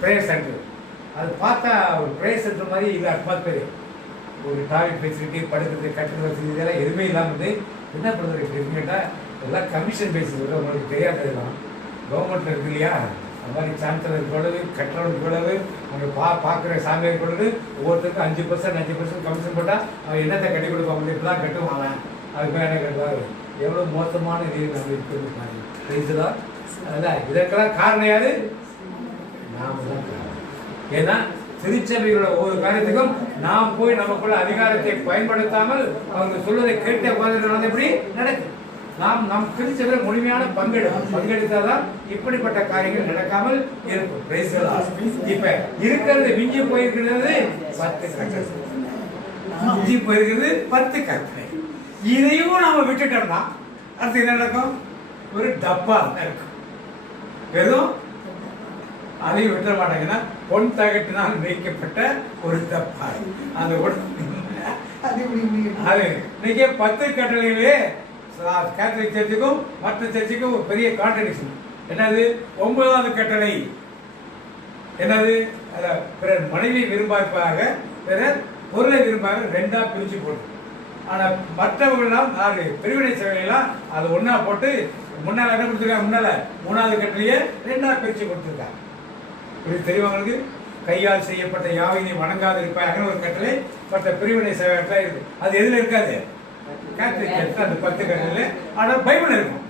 ப்ரேயர் சென்டர். அது பார்த்தா ஒரு ப்ரேயர் சென்டர் மாதிரி இது அட்மாஸ்பியர். ஒரு டாய்லெட் ஃபெசிலிட்டி, படுக்கிறது, கட்டுறது வசதி இதெல்லாம் எதுவுமே இல்லாமல் வந்து என்ன பண்ணுறது கேட்டால் எல்லாம் கமிஷன் பேசுறது. உங்களுக்கு தெரியாததுலாம் கவர்மெண்ட்டில் இருக்கு இல்லையா? அந்த மாதிரி சான்சலர் கூடவு, கட்டுறவனுக்கு கூடவு, அவங்க பார்க்குற சாமியார் கூடவு ஒவ்வொருத்தருக்கும் 5% கமிஷன் போட்டால் அவன் என்னத்தை கட்டி கொடுப்பாங்க. இப்பெல்லாம் கட்டுவாங்க. அதுக்கு மேலே என்ன கட்டுவாங்க? எவ்வளோ மோசமான இது நம்ம இருக்கிறது. அதனால் இதற்கெல்லாம் காரணம் யாரு? நாம தான் காரணம். ஏன்னா திருச்சபைகளோட ஒவ்வொரு காரியத்துக்கும் நாம் போய் நமக்குள்ள அதிகாரத்தை பயன்படுத்தாமல் அவங்க சொல்வதை கேட்ட போது எப்படி நடக்கும்? நாம் திருச்சபையில் முழுமையான பங்கெடுத்தாதான் இப்படிப்பட்ட காரியங்கள் நடக்காமல் இருக்கும். இப்ப இருக்கிறது மிஞ்சி போயிருக்கிறது 10 கட்டளை. மிஞ்சி போயிருக்கிறது 10 கட்டளை. இதையும் நாம விட்டுட்டோம்னா அடுத்து என்ன நடக்கும்? ஒரு டப்பா இருக்கும். வெறும் அதையும் விட்டுற மாட்டாங்கன்னா பொன் தகட்டினால் வைக்கப்பட்ட ஒரு டப்பா. அந்த அது இன்னைக்கு 10 கட்டளையிலே கேத்தலிக் சர்ச்சுக்கும் மற்ற சர்ச்சுக்கும் ஒரு பெரிய கான்ட்ரடிக்ஷன். என்னது? 9வது கட்டளை என்னது? பிறர் மனைவி விரும்பாக பிறர் பொருளை விரும்பாக 2ஆ பிரிச்சு போட்டு. ஆனா மற்றவர்கள்லாம் 4 பிரிவினை சேவைகள்லாம் அது ஒன்னா போட்டு முன்னால என்ன கொடுத்துருக்காங்க? முன்னால 3வது கட்டளையே 2ஆ பிரிச்சு கொடுத்துருக்காங்க. இப்படி தெரியுவாங்களுக்கு கையால் செய்யப்பட்ட யாவையை வணங்காது இருப்பாங்க ஒரு கட்டளை. மற்ற பிரிவினை சேவை இருக்கு. அது எதுல இருக்காது? கேத்தலிக் சர்ச் அந்த 10 கட்டளை. ஆனா பைபிள் இருக்கும்.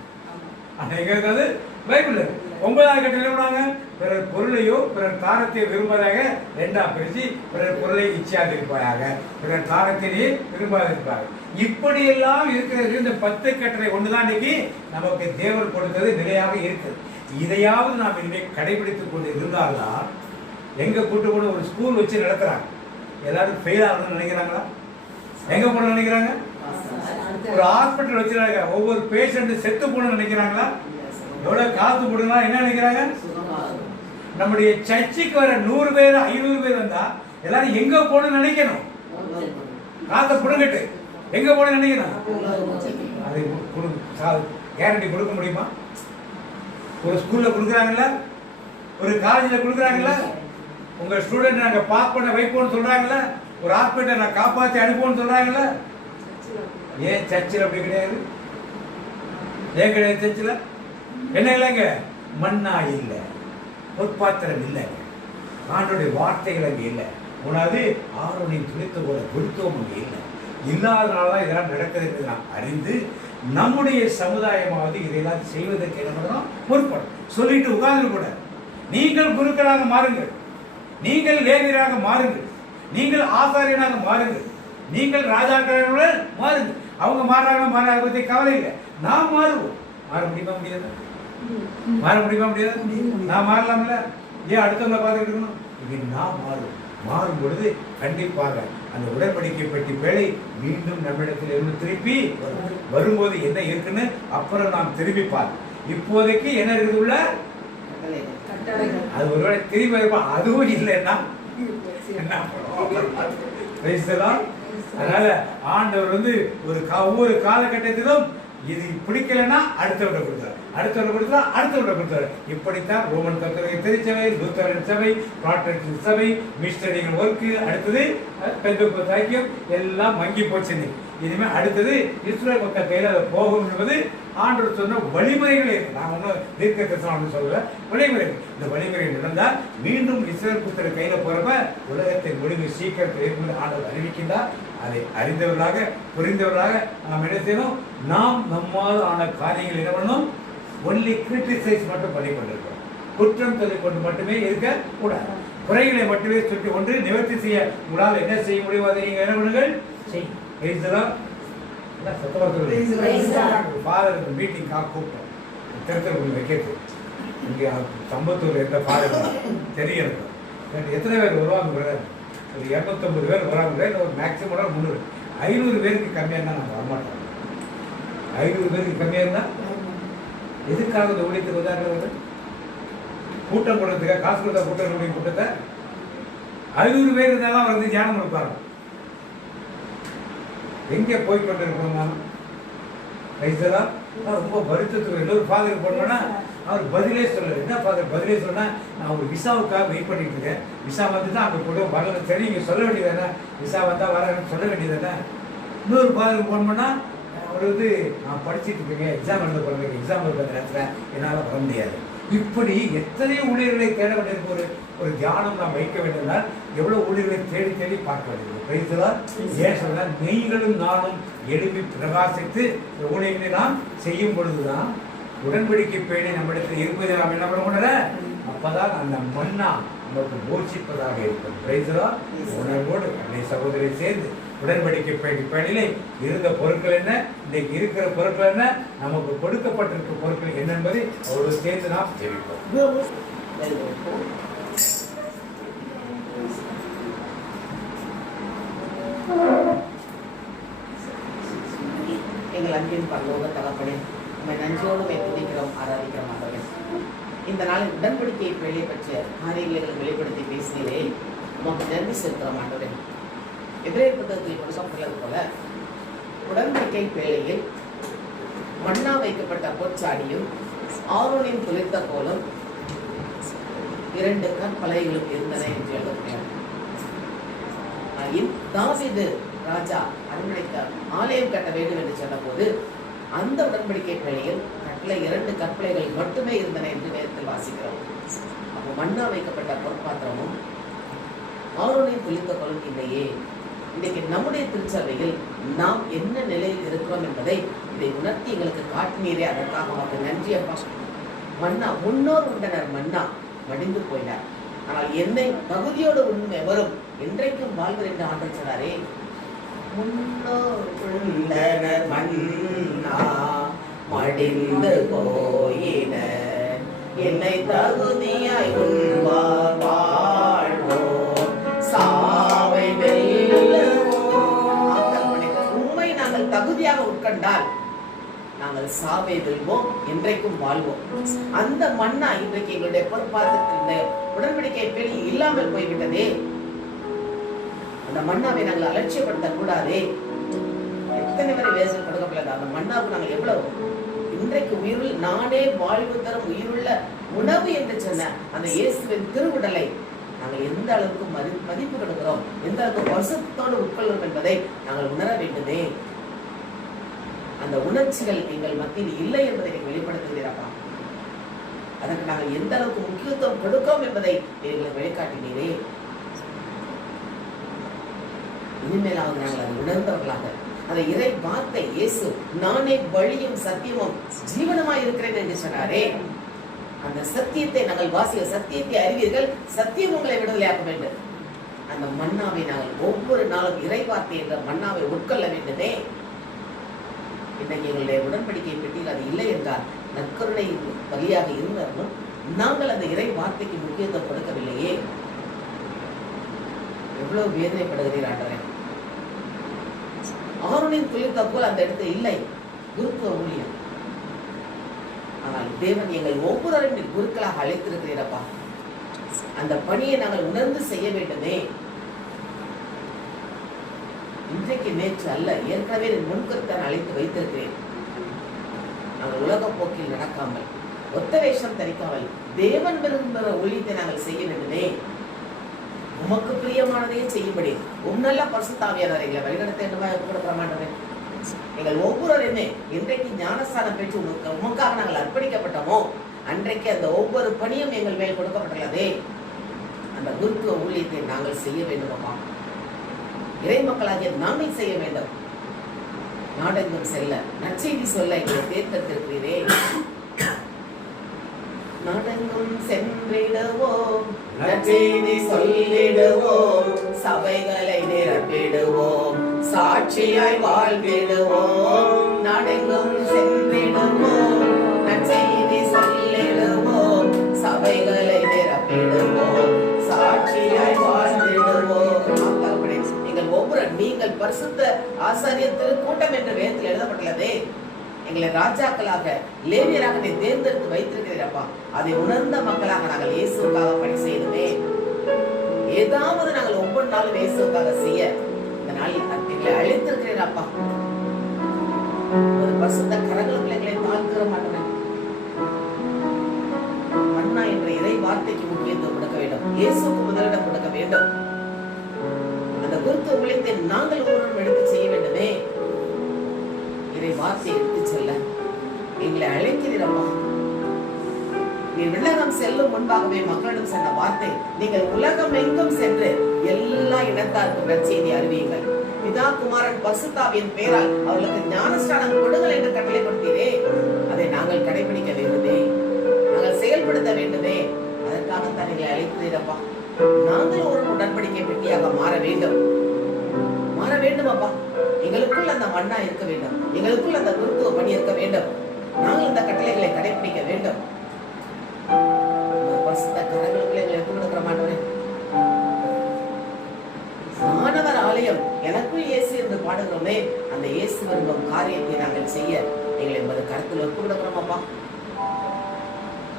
ஆனா எங்க இருக்கிறது பைபிள். 9வது கட்டளை என்னங்க? பிறர் பொருளையோ பிறர் தாரத்தையோ விரும்பதாக 2ஆ பிரிச்சு, பிறர் பொருளை இச்சாதிருப்பாயாக, பிறர் தாரத்திலேயே விரும்பாதிருப்பாங்க. இப்படியெல்லாம் இருக்கிறது. இந்த 10 கட்டளை ஒண்ணுதான் இன்னைக்கு நமக்கு தேவன் கொடுத்தது நிலையாக இருக்குது. இதையாவது நாம் இனிமேல் கடைபிடித்துக் கொண்டு இருந்தால்தான், எங்க கூட்டு கூட ஒரு ஸ்கூல் வச்சு நடத்துறாங்க, எல்லாரும் ஃபெயில் ஆகணும்னு நினைக்கிறாங்களா? எங்க போகணும்னு நினைக்கிறாங்க? ஒரு ஹாஸ்பிட்டல் வச்சிருக்காங்க, ஒவ்வொரு பேஷண்ட் செத்து போகணும்னு நினைக்கிறாங்களா? எவ்வளவு காசு போடுனா என்ன நினைக்கிறாங்க? நம்முடைய சர்ச்சுக்கு வர 100 பேர் 500 பேர் வந்தா எல்லாரும் எங்க போகணும்னு நினைக்கணும்? காசை புடுங்கிட்டு எங்க போகணும்னு நினைக்கணும்? அதை கேரண்டி கொடுக்க முடியுமா? ஒரு ஸ்கூல்ல கொடுக்குறாங்கல்ல, ஒரு காலேஜ்ல கொடுக்குறாங்கல்ல, உங்க ஸ்டூடெண்ட் நாங்க பாஸ் பண்ண வைப்போம்னு சொல்றாங்கல்ல, ஒரு ஹாஸ்பிட்டல் நான் காப்பாற்றி அனுப்புவோம்னு சொல்றாங்கல்ல. ஏன் சர்ச்சில் அப்படி கிடையாது? ஏன் கிடையாது சர்ச்சில்? என்ன இல்லைங்க? மண்ணா இல்லை, பொற்பாத்திரம் இல்லைங்க, ஆண்டோடைய வார்த்தைகள் அங்கே இல்லை. உனது ஆரோனின் துளித்த போல குருத்துவம் அங்கே இல்லை. இல்லாதனால்தான் இதெல்லாம் நடக்கிறது நாம் அறிந்து நம்முடைய சமுதாயமாவது இதையெல்லாம் செய்வதற்கு என்ன பண்ணணும்? பொறுப்படும். சொல்லிட்டு உட்கார்ந்து கூட நீங்கள் குருக்களாக மாறுங்கள், நீங்கள் லேவியராக மாறுங்கள், நீங்கள் ஆசாரியனாக மாறுங்கள், நீங்கள் ராஜாக்களோட மாறுங்கள். அவங்க மாறாங்க மாறாத பற்றி கவலை இல்லை, நாம் மாறுவோம். மாற முடியுமா? முடியாது. மாற முடியுமா? முடியாது. நான் மாறலாம்ல. ஏன் அடுத்தவங்களை பார்த்துட்டு இருக்கணும்? இது நாம் மாறுவோம். மாறும் பொழுது கண்டிப்பாக அந்த உடன்படிக்கை பெட்டி பேழை மீண்டும் நம்மிடத்தில் இருந்து திருப்பி வரும்போது என்ன இருக்குன்னு அப்புறம் நாம் திரும்பி பார்ப்போம். இப்போதைக்கு என்ன இருக்குது உள்ள? அது ஒருவேளை திரும்பி வருவோம். அதுவும் இல்லைன்னா அதனால ஆண்டவர் ஒவ்வொரு காலகட்டத்திலும் இது பிடிக்கலன்னா அடுத்தவரை கொடுத்தார், அடுத்தவரை கொடுத்தா அடுத்தவரை கொடுத்தாரு. இப்படித்தான் ரோமன் கத்தோலிக்க திருச்சபை, லூத்தரன் சபை, புராட்டஸ்டன்ட் சபை, மிஷனரிகள் ஒர்க்கு, அடுத்தது பெந்தெகோஸ்தே ஐக்கியம் எல்லாம் மங்கி போச்சு. இனிமே அடுத்தது இஸ்ரவேல் மக்கள் கையில் அதை போகும் என்பது ஆண்டவர் சொன்ன வழிமுறைகளே இருக்கு. நான் ஒன்றும் தீர்க்க தரிசனம் சொல்லல, வழிமுறை. இந்த வழிமுறை நடந்தால் மீண்டும் இஸ்ரவேல் புத்தர் கையில போறப்ப உலகத்தின் முடிவு சீக்கிரத்தில் இருக்கும் ஆண்டவர் அறிவிக்கின்றார். அதை அறிந்தவர்களாக புரிந்தவர்களாக நாம் என்ன செய்யணும்? நாம் நம்மால் ஆன காரியங்கள் என்ன பண்ணணும்? ஒன்லி கிரிட்டிசைஸ் மட்டும் பண்ணி கொண்டிருக்கிறோம். குற்றம் சொல்லிக் கொண்டு மட்டுமே இருக்க கூடாது. குறைகளை மட்டுமே சுற்றி கொண்டு நிவர்த்தி செய்ய உங்களால் என்ன செய்ய முடியும் அதை நீங்க என்ன பண்ணுங்கள்? ஃபாதர் மீட்டிங் கூப்பிட்டோம், திருத்தூர் வைக்கிறது. இங்கே சம்பத்தூர் இருந்த ஃபாதர் தெரியும். எத்தனை பேர் வருவாங்க? ஒரு 250 பேர் வராங்க. ஒரு மேக்சிமம் 300. 500 பேருக்கு கம்மியாக இருந்தால் நாங்கள் வரமாட்டோம். 500 பேருக்கு கம்மியாக இருந்தால் எதுக்காக இந்த ஊழியத்துக்கு வந்தாங்க? கூட்டம் கூட்டத்துக்காக காசு கொடுத்தா கூட்டம் கூட்டத்தை 500 பேர் இருந்தாலும் வந்து தியானம் கொடுப்பாங்க. எங்கே போய்கொண்டு இருக்கோம்? ரொம்ப வருத்தத்துக்கு இன்னொரு ஃபாதருக்கு போனோம்னா அவர் பதிலே சொல்லலை. என்ன ஃபாதர் பதிலே சொன்னா? நான் ஒரு விசாவுக்காக வெயிட் பண்ணிட்டு இருக்கேன், விசா வந்து தான் அங்கே கூட வரல. சரி இங்கே சொல்ல வேண்டியதானே, விசா வந்தால் வரன்னு சொல்ல வேண்டியதானே. இன்னொரு ஃபாதருக்கு போனோம்னா அவர் நான் படிச்சுட்டு இருக்கேன், எக்ஸாம் எழுத போகிறேன், எக்ஸாம் எழுத நேரத்தில் என்னால் வர முடியாது. இப்படி எத்தனை ஊழியர்களை தேட வேண்டியிருக்க ஒரு தியானம் நாம் வைக்க வேண்டியதால் எவ்வளவு ஊழியர்களை தேடி தேடி பார்க்க வேண்டியது. ஏன் சொல்ல? நீங்களும் நானும் எழுப்பி பிரகாசித்து ஊழியர்களை நாம் செய்யும் பொழுதுதான் உடன்படிக்கை பேணி நம்மிடத்தில் இருப்பதை நாம் என்ன பண்ண முடியல. அப்பதான் அந்த மண்ணா நமக்கு போஷிப்பதாக இருக்கும். உணர்வோடு அன்னை சகோதரி சேர்ந்து உடன்படிக்கை பேணிலே இருந்த பொருட்கள் என்ன, இன்றைக்கு இருக்கிற பொருட்கள் என்ன, நமக்கு கொடுக்கப்பட்டிருக்க பொருட்கள் என்ன என்பதை அவரோடு சேர்ந்து நாம் ஜெபிப்போம். எங்கள் அன்பின் பரலோக தகப்பனே, உண்மை நன்றியோடு துதிக்கிறோம், ஆராதிக்கிறோம். ஆண்டவரே, இந்த நாளில் உடன்படிக்கை பேழை பற்றிய காரியங்களை வெளிப்படுத்தி பேசினே உமக்கு நன்றி செலுத்துகிறோம். ஆண்டவரே, எபிரேயர் புத்தகத்தில் கொடுக்கப்பட்டுள்ளது போல உடன்படிக்கை பேழையில் மண்ணா வைக்கப்பட்ட பொற்சாடியும் ஆரோனின் துளிர்த்த கோலும் 2 கற்பலகைகளும் இருந்தன என்று எழுதுகிறேன். தாவீது ராஜா அரண்மனைக்கு ஆலயம் கட்ட வேண்டும் என்று சொன்னபோது அந்த உடன்படிக்கை பேழையில் 2 கற்பலைகள் மட்டுமே இருந்தன என்று நேரத்தில் வாசிக்கிறோம். அப்போ மண்ணா வைக்கப்பட்ட பொற்பாத்திரமும் ஆரோனின் துளிர்த்த கோலும் இல்லையே. இன்னைக்கு நம்முடைய திருச்சபையில் நாம் என்ன நிலையில் இருக்கிறோம் என்பதை இதை உணர்த்தி எங்களுக்கு காட்டினீரே, அதற்காக உனக்கு நன்றி அப்பா. மன்னா முன்னோர் உண்டனர், மன்னா மடிந்து போயினார், ஆனால் என்னை தகுதியோடு உண்மை வரும் என்றைக்கும் வாழ்வர் என்று ஆண்டவர் சொன்னாரே. முன்னோர் உண்டனர் மன்னா மடிந்து போயினர், என்னை தகுதியாய் உண்பார் வாழ்வோம் சாவை வெல்லுவோம். உண்மை நாங்கள் தகுதியாக உட்கண்டால் நாங்கள் சாவை வெல்வோம், என்றைக்கும் வாழ்வோம். அந்த மன்னா இன்றைக்கு எங்களுடைய பொறுப்பாத்திருந்த உடன்படிக்கை பேணி இல்லாமல் போய்விட்டதே. அந்த மன்னாவை நாங்கள் அலட்சியப்படுத்த கூடாதே. எத்தனை வரை வேசல் கொடுக்கப்படாது அந்த மன்னாவுக்கு நாங்கள் எவ்வளவு இன்றைக்கு உயிருள் நானே வாழ்வு தரும் உயிருள்ள உணவு என்று சொன்ன அந்த இயேசுவின் திருவுடலை நாங்கள் எந்த அளவுக்கு மதிப்பு கொடுக்கிறோம், எந்த அளவுக்கு வருஷத்தோடு உட்கொள்ளும் என்பதை நாங்கள் உணர வேண்டுமே. அந்த உணர்ச்சிகள் எங்கள் மத்தியில் இல்லை என்பதை நீங்கள் வெளிப்படுத்துகிறீரப்பா. அதற்கு நாங்கள் எந்த அளவுக்கு முக்கியத்துவம் கொடுக்கிறோம் என்பதை எங்களுக்கு வெளிக்காட்டினீரே. இனிமேலாவது நாங்கள் அதை உணர்ந்தவர்களாக அந்த இறை வார்த்தை இயேசு நானே வழியும் சத்தியமும் ஜீவனமாய் இருக்கிறேன் என்று சொன்னாரே. அந்த சத்தியத்தை நாங்கள் வாசிக்க, சத்தியத்தை அறிவீர்கள், சத்தியம் உங்களை விடுதலையாக்க வேண்டும். அந்த மன்னாவை நாங்கள் ஒவ்வொரு நாளும் இறை வார்த்தை என்ற மன்னாவை உட்கொள்ள வேண்டுமே. இன்றைக்கு எங்களுடைய உடன்படிக்கை பெட்டியில் அது இல்லை என்றால் நற்கருணை வழியாக இருந்தாலும் நாங்கள் அந்த இறை வார்த்தைக்கு முக்கியத்துவம் கொடுக்கவில்லையே. எவ்வளவு வேதனைப்படுகிறீர் ஆண்டவரே. ஆரோனின் துளிர்த்த போல் அந்த இடத்துல இல்லை குருத்துவ ஊழியம். ஆனால் தேவன் எங்கள் ஒவ்வொருவரையும் குருக்களாக அழைத்திருக்கிறீரப்பா. அந்த பணியை நாங்கள் உணர்ந்து செய்ய வேண்டுமே. இன்றைக்கு நேற்று அல்ல, ஏற்கனவே முன்கருத்தான் அழைத்து வைத்திருக்கிறேன். நாங்கள் உலக போக்கில் நடக்காமல், ஒத்த வேஷம் தரிக்காமல் தேவன் விரும்புகிற ஊழியத்தை நாங்கள் செய்ய வேண்டுமே. உமக்கு பிரியமானதையே செய்யும்படி நல்ல பரிசுத்தாவியானவரை எங்களை வழிநடத்த கொடுக்கிற மாட்டேன். எங்கள் ஒவ்வொருவருமே இன்றைக்கு ஞானஸ்தானம் பெற்று உமக்காக நாங்கள் அர்ப்பணிக்கப்பட்டோமோ அன்றைக்கு அந்த ஒவ்வொரு பணியும் எங்கள் மேல் கொடுக்கப்பட்டுள்ளதே. அந்த குருத்துவ ஊழியத்தை நாங்கள் செய்ய வேண்டுமா? இறை மக்களாகிய நாங்கள் செய்ய வேண்டும். நாடெங்கும் செல்ல, நற்செய்தி சொல்ல எங்களை தேர்ந்தெடுத்திருக்கிறீரே. நாடெங்கும் சென்றிடுவோம், நற்செய்தி சொல்லிடுவோம், சபைகளை நிரப்பிடுவோம், சாட்சியாய் வாழ்ந்திடுவோம். நாடெங்கும் சென்றிடுவோம், நற்செய்தி சொல்லிடுவோம், சபைகளை நிரப்பிடுவோம், சாட்சியாய் வாழ்ந்திடுவோம். எங்கள் ஒவ்வொரு நீங்கள் பரிசுத்த ஆசாரியர் திருக்கூட்டம் என்ற வேதத்தில் எழுதப்பட்டுள்ளதே. எங்களை ராஜாக்களாக லேவியராக நீ தேர்ந்தெடுத்து வைத்திருக்கிறீரப்பா. அதை உணர்ந்த மக்களாக நாங்கள் இயேசுக்காக பணி செய்யணுமே. ஏதாவது நாங்கள் ஒவ்வொரு நாளும் இயேசுக்காக செய்ய இந்த நாளில் எங்களை அழைத்திருக்கிறீரப்பா. ஒரு பரிசுத்த கரங்களுக்குள்ள எங்களை தாழ்த்துற மாட்டேன். மன்னா என்ற இறை வார்த்தைக்கு முக்கியத்துவம் கொடுக்க வேண்டும், இயேசுக்கு முதலிடம் கொடுக்க வேண்டும். அந்த குருத்துவ ஊழியத்தை நாங்கள் ஒவ்வொருவரும் எடுத்து செய்ய வேண்டுமே. வார்த்தை எடுத்து செல்ல எங்களை அழைக்கிறீரப்பா. நீ உலகம் செல்லும் முன்பாகவே மக்களிடம் சொன்ன வார்த்தை, நீங்கள் உலகம் எங்கும் சென்று எல்லா இடத்தாருக்கும் நற்செய்தி அறிவியுங்கள். பிதா குமாரன் பரிசுத்தாவியின் பெயரால் அவர்களுக்கு ஞானஸ்நானம் கொடுங்கள் என்று கட்டளைப்படுத்தீரே. அதை நாங்கள் கடைபிடிக்க வேண்டுமே, நாங்கள் செயல்படுத்த வேண்டுமே. அதற்காகத்தான் எங்களை அழைக்கிறீரப்பா. நாங்கள் ஒரு உடன்படிக்கை பெட்டியாக மாற வேண்டும், மாற வேண்டும் அப்பா. எங்களுக்குள் அந்த மன்னா இருக்க வேண்டும், எங்களுக்குள் அந்த குருத்துவ பணி இருக்க வேண்டும். நாங்கள் இந்த கட்டளைகளை கடைபிடிக்க வேண்டும். கரங்களுக்குள்ள எங்களை எடுத்து கொடுக்கிற மாட்டோம். மாணவர் ஆலயம் எனக்குள் இயேசு என்று பாடுகிறோமே, அந்த இயேசு விரும்பும் காரியத்தை நாங்கள் செய்ய எங்களை என்பது கருத்தில் ஒப்பு கொடுக்கிறோம் அப்பா.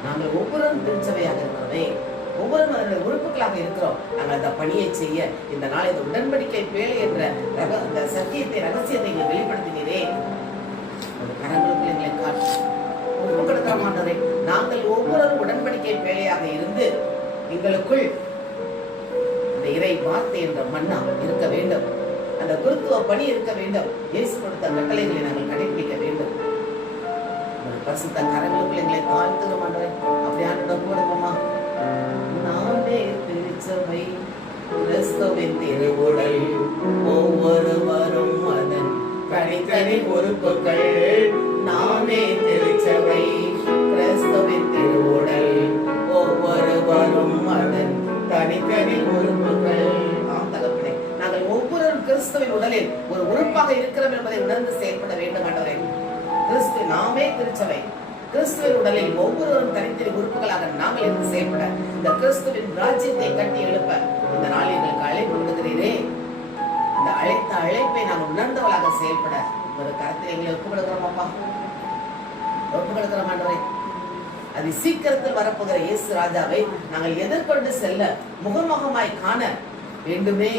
நாங்கள் ஒவ்வொரு திருச்சபையாக இருக்கிறோமே, ஒவ்வொரு உறுப்புகளாக இருக்கிறோம். நாங்கள் அந்த பணியை செய்ய இந்த நாள் இந்த உடன்படிக்கை பேழை என்ற அந்த சத்தியத்தை ரகசியத்தை நீங்கள் வெளிப்படுத்தினீரே. கரங்களுக்கு எங்களை காட்டு ஒப்பு கொடுக்கிற மாட்டோரே. நாங்கள் ஒவ்வொரு உடன்படிக்கை பேழையாக இருந்து எங்களுக்குள் அந்த இறை வார்த்தை என்ற மன்னா இருக்க வேண்டும், அந்த குருத்துவ பணி இருக்க வேண்டும். இயேசு கொடுத்த கட்டளைகளை நாங்கள் கடைபிடிக்க வேண்டும். பரிசுத்த கரங்களுக்குள் எங்களை தாழ்த்துகிற மாட்டோரே. அப்படியான கொடுப்போமா? நாமே திருச்சபை கிறிஸ்துவின் திருவுடல் உறுப்புகள் நாமே திருச்சபை கிறிஸ்துவின் திருவுடல் ஒவ்வொருவரும் அதன் தனித்தனி உறுப்புகள். ஆம் தகப்பனே, நாங்கள் ஒவ்வொருவரும் கிறிஸ்துவின் உடலில் ஒரு உறுப்பாக இருக்கிறோம் என்பதை உணர்ந்து செயல்பட வேண்டும் ஆண்டவரே. கிறிஸ்து நாமே திருச்சபை, கிறிஸ்துவின் உடலில் ஒவ்வொருவரும் தனித்தனி உறுப்புகளாக நாங்கள் இருந்து செயல்பட இந்த கிறிஸ்துவின் ராஜ்யத்தை கட்டி எழுப்ப இந்த நாள் எங்களுக்கு அழைப்பு விடுகிறீரே. இந்த அழைத்த அழைப்பை நாங்கள் உணர்ந்தவளாக செயல்பட ஒரு கருத்தில் எங்களை ஒப்புக்கொடுக்கிறோம் அப்பா, ஒப்புக்கொடுக்கிறோம் ஆண்டவரே. அது சீக்கிரத்தில் வரப்போகிற இயேசு ராஜாவை நாங்கள் எதிர்கொண்டு செல்ல முகமுகமாய் காண வேண்டுமே.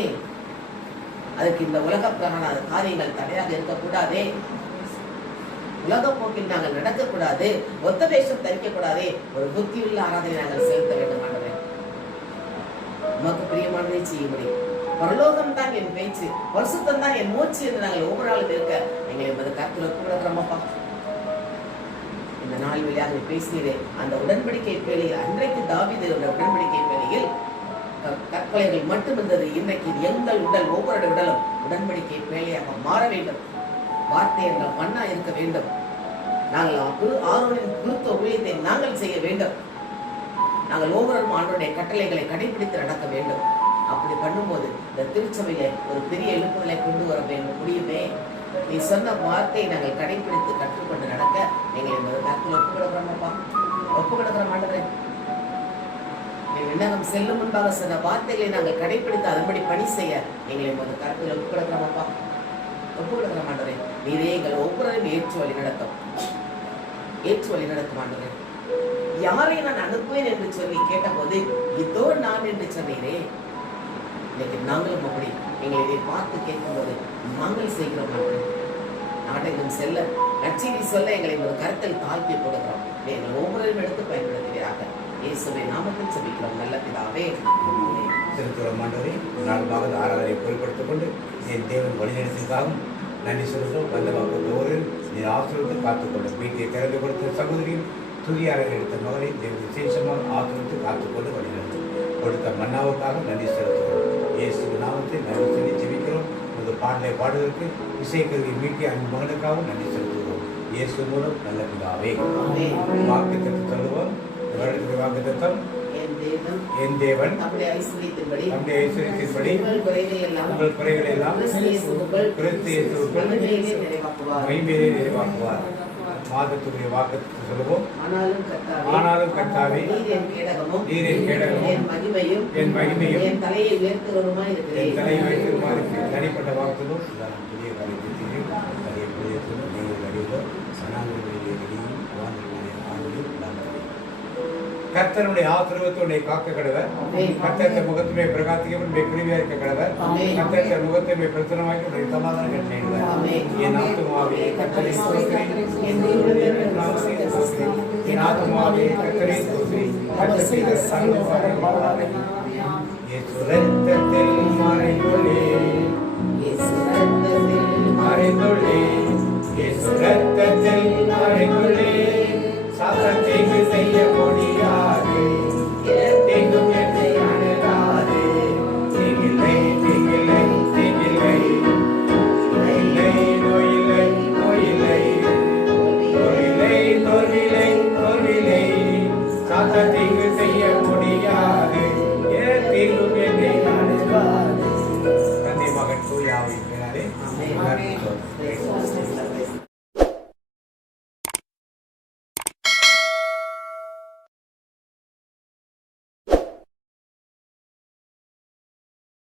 அதுக்கு இந்த உலக பிரகார காரியங்கள் தடையாக இருக்கக்கூடாதே. உலக போக்கில் நாங்கள் நடக்கக்கூடாது, ஒத்த வேஷம் தரிக்கக்கூடாதே. ஒரு புத்தியுள்ள ஆராதனை நாங்கள் செலுத்த வேண்டும் ஆண்டவரே. உமக்கு பிரியமானதை செய்ய முடியும். பரலோகம் தான் என் பேச்சு, பரிசுத்தம் தான் என் மூச்சு என்று நாங்கள் ஒவ்வொரு நாளும் இருக்க எங்களை என்பது கருத்தில் ஒப்புக்கொடுக்கிறோமப்பா. இந்த நாள் வழியாக பேசினே அந்த உடன்படிக்கை பேழையில் அன்றைக்கு தாவீது உடன்படிக்கை பேழையில் கற்பனைகள் மட்டும் இருந்தது. இன்றைக்கு எங்கள் உடல் ஒவ்வொரு உடலும் உடன்படிக்கை பேழையாக மாற வேண்டும். வார்த்தை எங்கள் மண்ணா இருக்க வேண்டும். நாங்கள் ஆரோனின் குருத்த ஊழியத்தை நாங்கள் செய்ய வேண்டும். நாங்கள் ஒவ்வொரு ஆண்டோடைய கட்டளைகளை கடைபிடித்து நடக்க வேண்டும். அப்படி பண்ணும்போது இந்த திருச்சபையில ஒரு பெரிய எழுப்புதலை கொண்டு வர வேண்டும் முடியுமே. நீ சொன்ன வார்த்தையை நாங்கள் கடைபிடித்து கற்றுக்கொண்டு நடக்க எங்களை கருத்தில் ஒப்புக்கொடுக்கிறோம்ப்பா, ஒப்புக்கொடுக்கிற மாட்டேன். விண்ணகம் செல்லும் முன்பாக சொன்ன வார்த்தைகளை நாங்கள் கடைபிடித்து அதன்படி பணி செய்ய எங்களை கருத்தில் ஒப்புக்கொடுக்கிறோம்ப்பா, ஒப்புக்கொடுக்கிற மாட்டேன். நீரே எங்கள் ஒவ்வொருவரையும் ஏற்று வழி நடத்தும், ஏற்று வழி நடத்தும் ஆண்டவரே. யாரை நான் அனுப்புவேன் என்று சொல்லி கேட்டபோது இதோ நான் என்று சொன்னீரே. இன்னைக்கு நாங்களும் அப்படி எங்களை இதை பார்த்து கேட்கும்போது நாங்கள் செய்கிறோம். நாடகம் செல்ல நற்செய்தி சொல்ல எங்களை ஒரு கருத்தில் தாழ்த்தி கொடுக்கிறோம். எங்கள் ஒவ்வொருவரும் எடுத்து பயன்படுத்துவீராக. இயேசுவை நாமத்தில் செபிக்கிறோம் நல்ல பிதாவே. திருத்துவம் ஆண்டவரே, நான்காவது ஆராதனை பொருட்படுத்திக் கொண்டு என் தேவன் வழிநடத்திற்காகவும் நன்றி சொல்கிறோம். வந்த ஒவ்வொரு நீர் ஆசிரியத்தை காத்துக்கொள்ளும். வீட்டை திறந்து கொடுத்த சகோதரியும் துதியாளர் எடுத்த மகனை தேவன் விசேஷமாக ஆசிரியத்தை காத்துக்கொண்டு வழிநடத்தும். கொடுத்த மன்னாவுக்காக நன்றி செலுத்துகிறோம். இயேசு நாமத்தில் நன்றி சொல்லி ஜெபிக்கிறோம். இந்த பாடலை பாடுவதற்கு இசைக்கருவி மீட்டிய அன்பு மகனுக்காகவும் நன்றி செலுத்துகிறோம். இயேசு மூலம் நல்ல பிதாவே. வாக்குத்தத்தை சொல்லுவோம். வருடத்துக்கு வாக்குத்தத்தம் என் தேவன் நம்முடைய ஐஸ்வரியத்தின்படி உங்கள் குறைகளை எல்லாம் கிறிஸ்து இயேசுவுக்குள் மகிமையிலே நிறைவாக்குவார். மாதத்துக்குரிய வாக்குத்தத்தை சொல்லுவோம். ஆனாலும் கர்த்தாவே, நீர் என் கேடகமும் என் மகிமையும் என் தலையை உயர்த்துகிறவருமாய் இருக்கிறேன். தனிப்பட்ட வாக்குகளும் புதிய காரியத்தையும் நிறைய புதியத்திலும் நீங்கள் அறிவோ சனாங்களுடைய வெளியும் கர்த்தனுடைய ஆசீர்வாதத்தை காக்க கடவர். கர்த்தருடைய முகத்துமே பிரகாசிக்கவன் கிருமியா இருக்க கடவர். கர்த்தருடைய முகத்துமே பிரசனமாக்கி உடைய சமாதானம் கட்டிடுவார். என் ஆத்துமாவே கர்த்தரை ஸ்தோத்திரி, என் ஆத்துமாவே கர்த்தரை ஸ்தோத்திரி. கர்த்தர் செய்த சகல உபகாரங்களையும் இயேசு இரத்தத்தில் மறைந்துள்ளேன், இயேசு இரத்தத்தில் மறைந்துள்ளேன், இயேசு இரத்தத்தில் மறைந்துள்ளேன். சாத்தான் தீங்கு செய்ய முடியாது, தீங்கும் என்னை அணுகாது. தீங்கில்லை, தீங்கில்லை, தீங்கில்லை, நோயில்லை, நோயில்லை, நோயில்லை, நோயில்லை, தோல்வில்லை, தோல்வில்லை. சாத்தான் தீங்கு செய்ய முடியாது, தீங்கும் என்னை அணுகாது. தந்தை மகன் தூய ஆவியின் பெயராலே